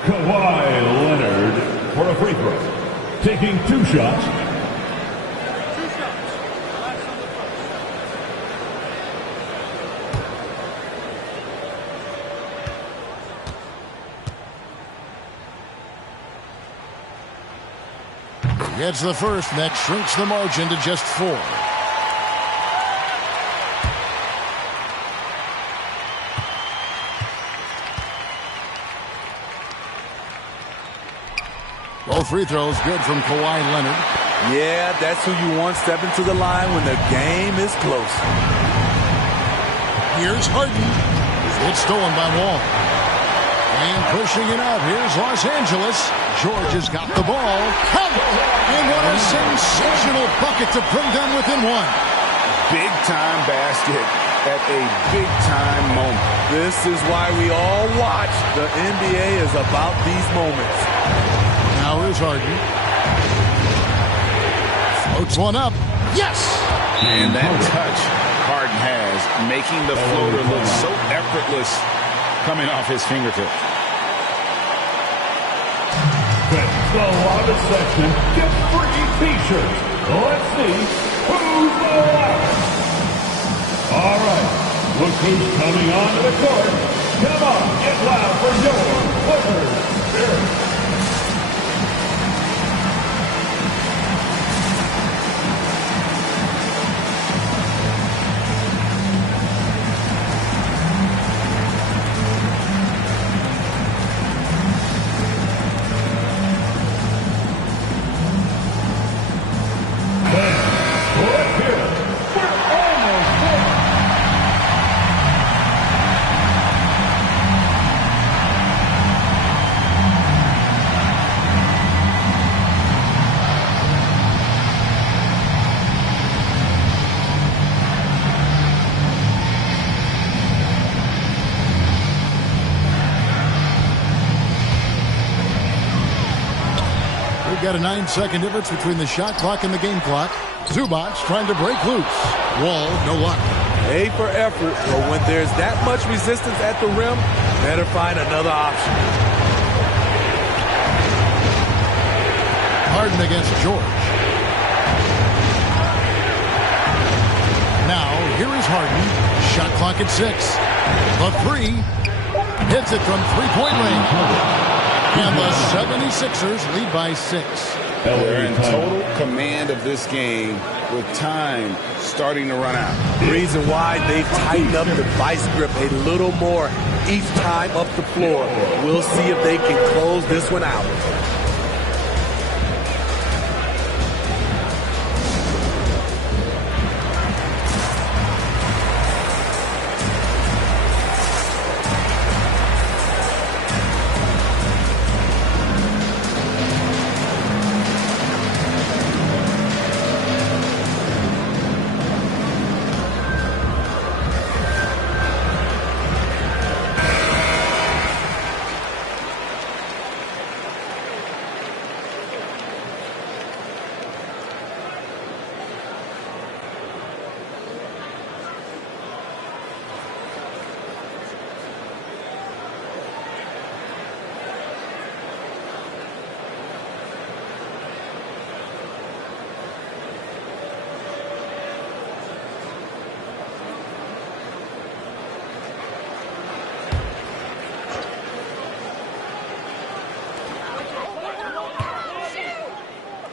Kawhi Leonard for a free throw. Taking 2 shots. Gets the first, and that shrinks the margin to just 4. Both free throws good from Kawhi Leonard. Yeah, that's who you want stepping to the line when the game is close. Here's Harden. It's stolen by Wall. And pushing it out, here's Los Angeles. George has got the ball. Count! And what a sensational bucket to bring them within 1. Big-time basket at a big-time moment. This is why we all watch. The NBA is about these moments. Now here's Harden. Floats one up. Yes! And that touch Harden has, making the floater look so effortless coming off his fingertips. That's the loudest section. Get free t-shirts. Let's see who's the loudest. All right. Look who's coming onto the court. Come on, get loud for your Clippers. Got a 9-second difference between the shot clock and the game clock. Zubac trying to break loose. Wall, no luck. A for effort, but when there's that much resistance at the rim, better find another option. Harden against George. Now, here is Harden. Shot clock at 6. The three. Hits it from three-point range. And the 76ers lead by 6. They're in total command of this game with time starting to run out. Reason why they've tightened up the vice grip a little more each time up the floor. We'll see if they can close this one out.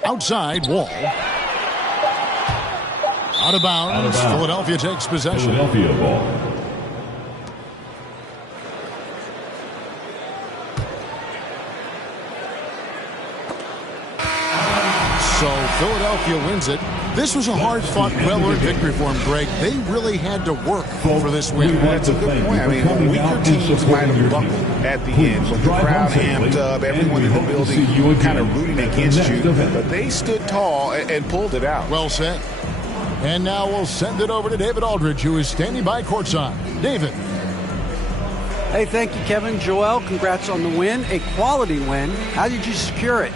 Outside, Wall. Out of bounds. Philadelphia takes possession. Philadelphia ball. So Philadelphia wins it. This was a hard-fought, well-earned victory for them, Greg. They really had to work for this win. That's a good point. I mean, weaker teams might have buckled at the end, but the crowd amped up, everyone in the building kind of rooting against you, but they stood tall and pulled it out. Well said. And now we'll send it over to David Aldridge, who is standing by courtside. David. Hey, thank you, Kevin. Joel, congrats on the win. A quality win. How did you secure it?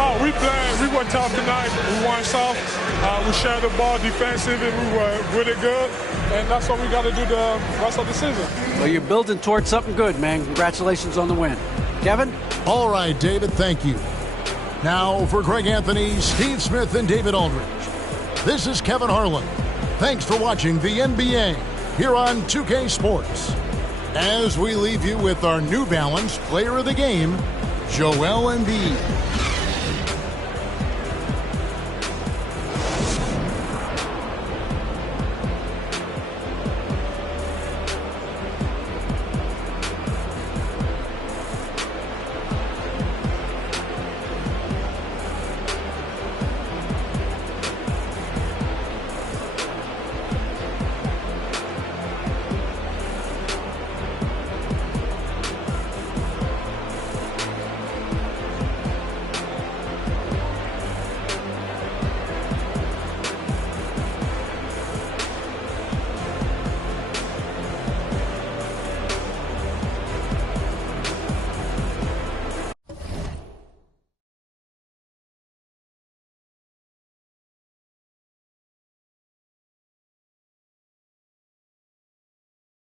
Oh, we played. We were tough tonight. We won soft. We shared the ball defensive, and we were really good. And that's what we got to do the rest of the season. Well, you're building towards something good, man. Congratulations on the win. Kevin? All right, David, thank you. Now for Greg Anthony, Steve Smith, and David Aldridge. This is Kevin Harlan. Thanks for watching the NBA here on 2K Sports. As we leave you with our New Balance Player of the Game, Joel Embiid.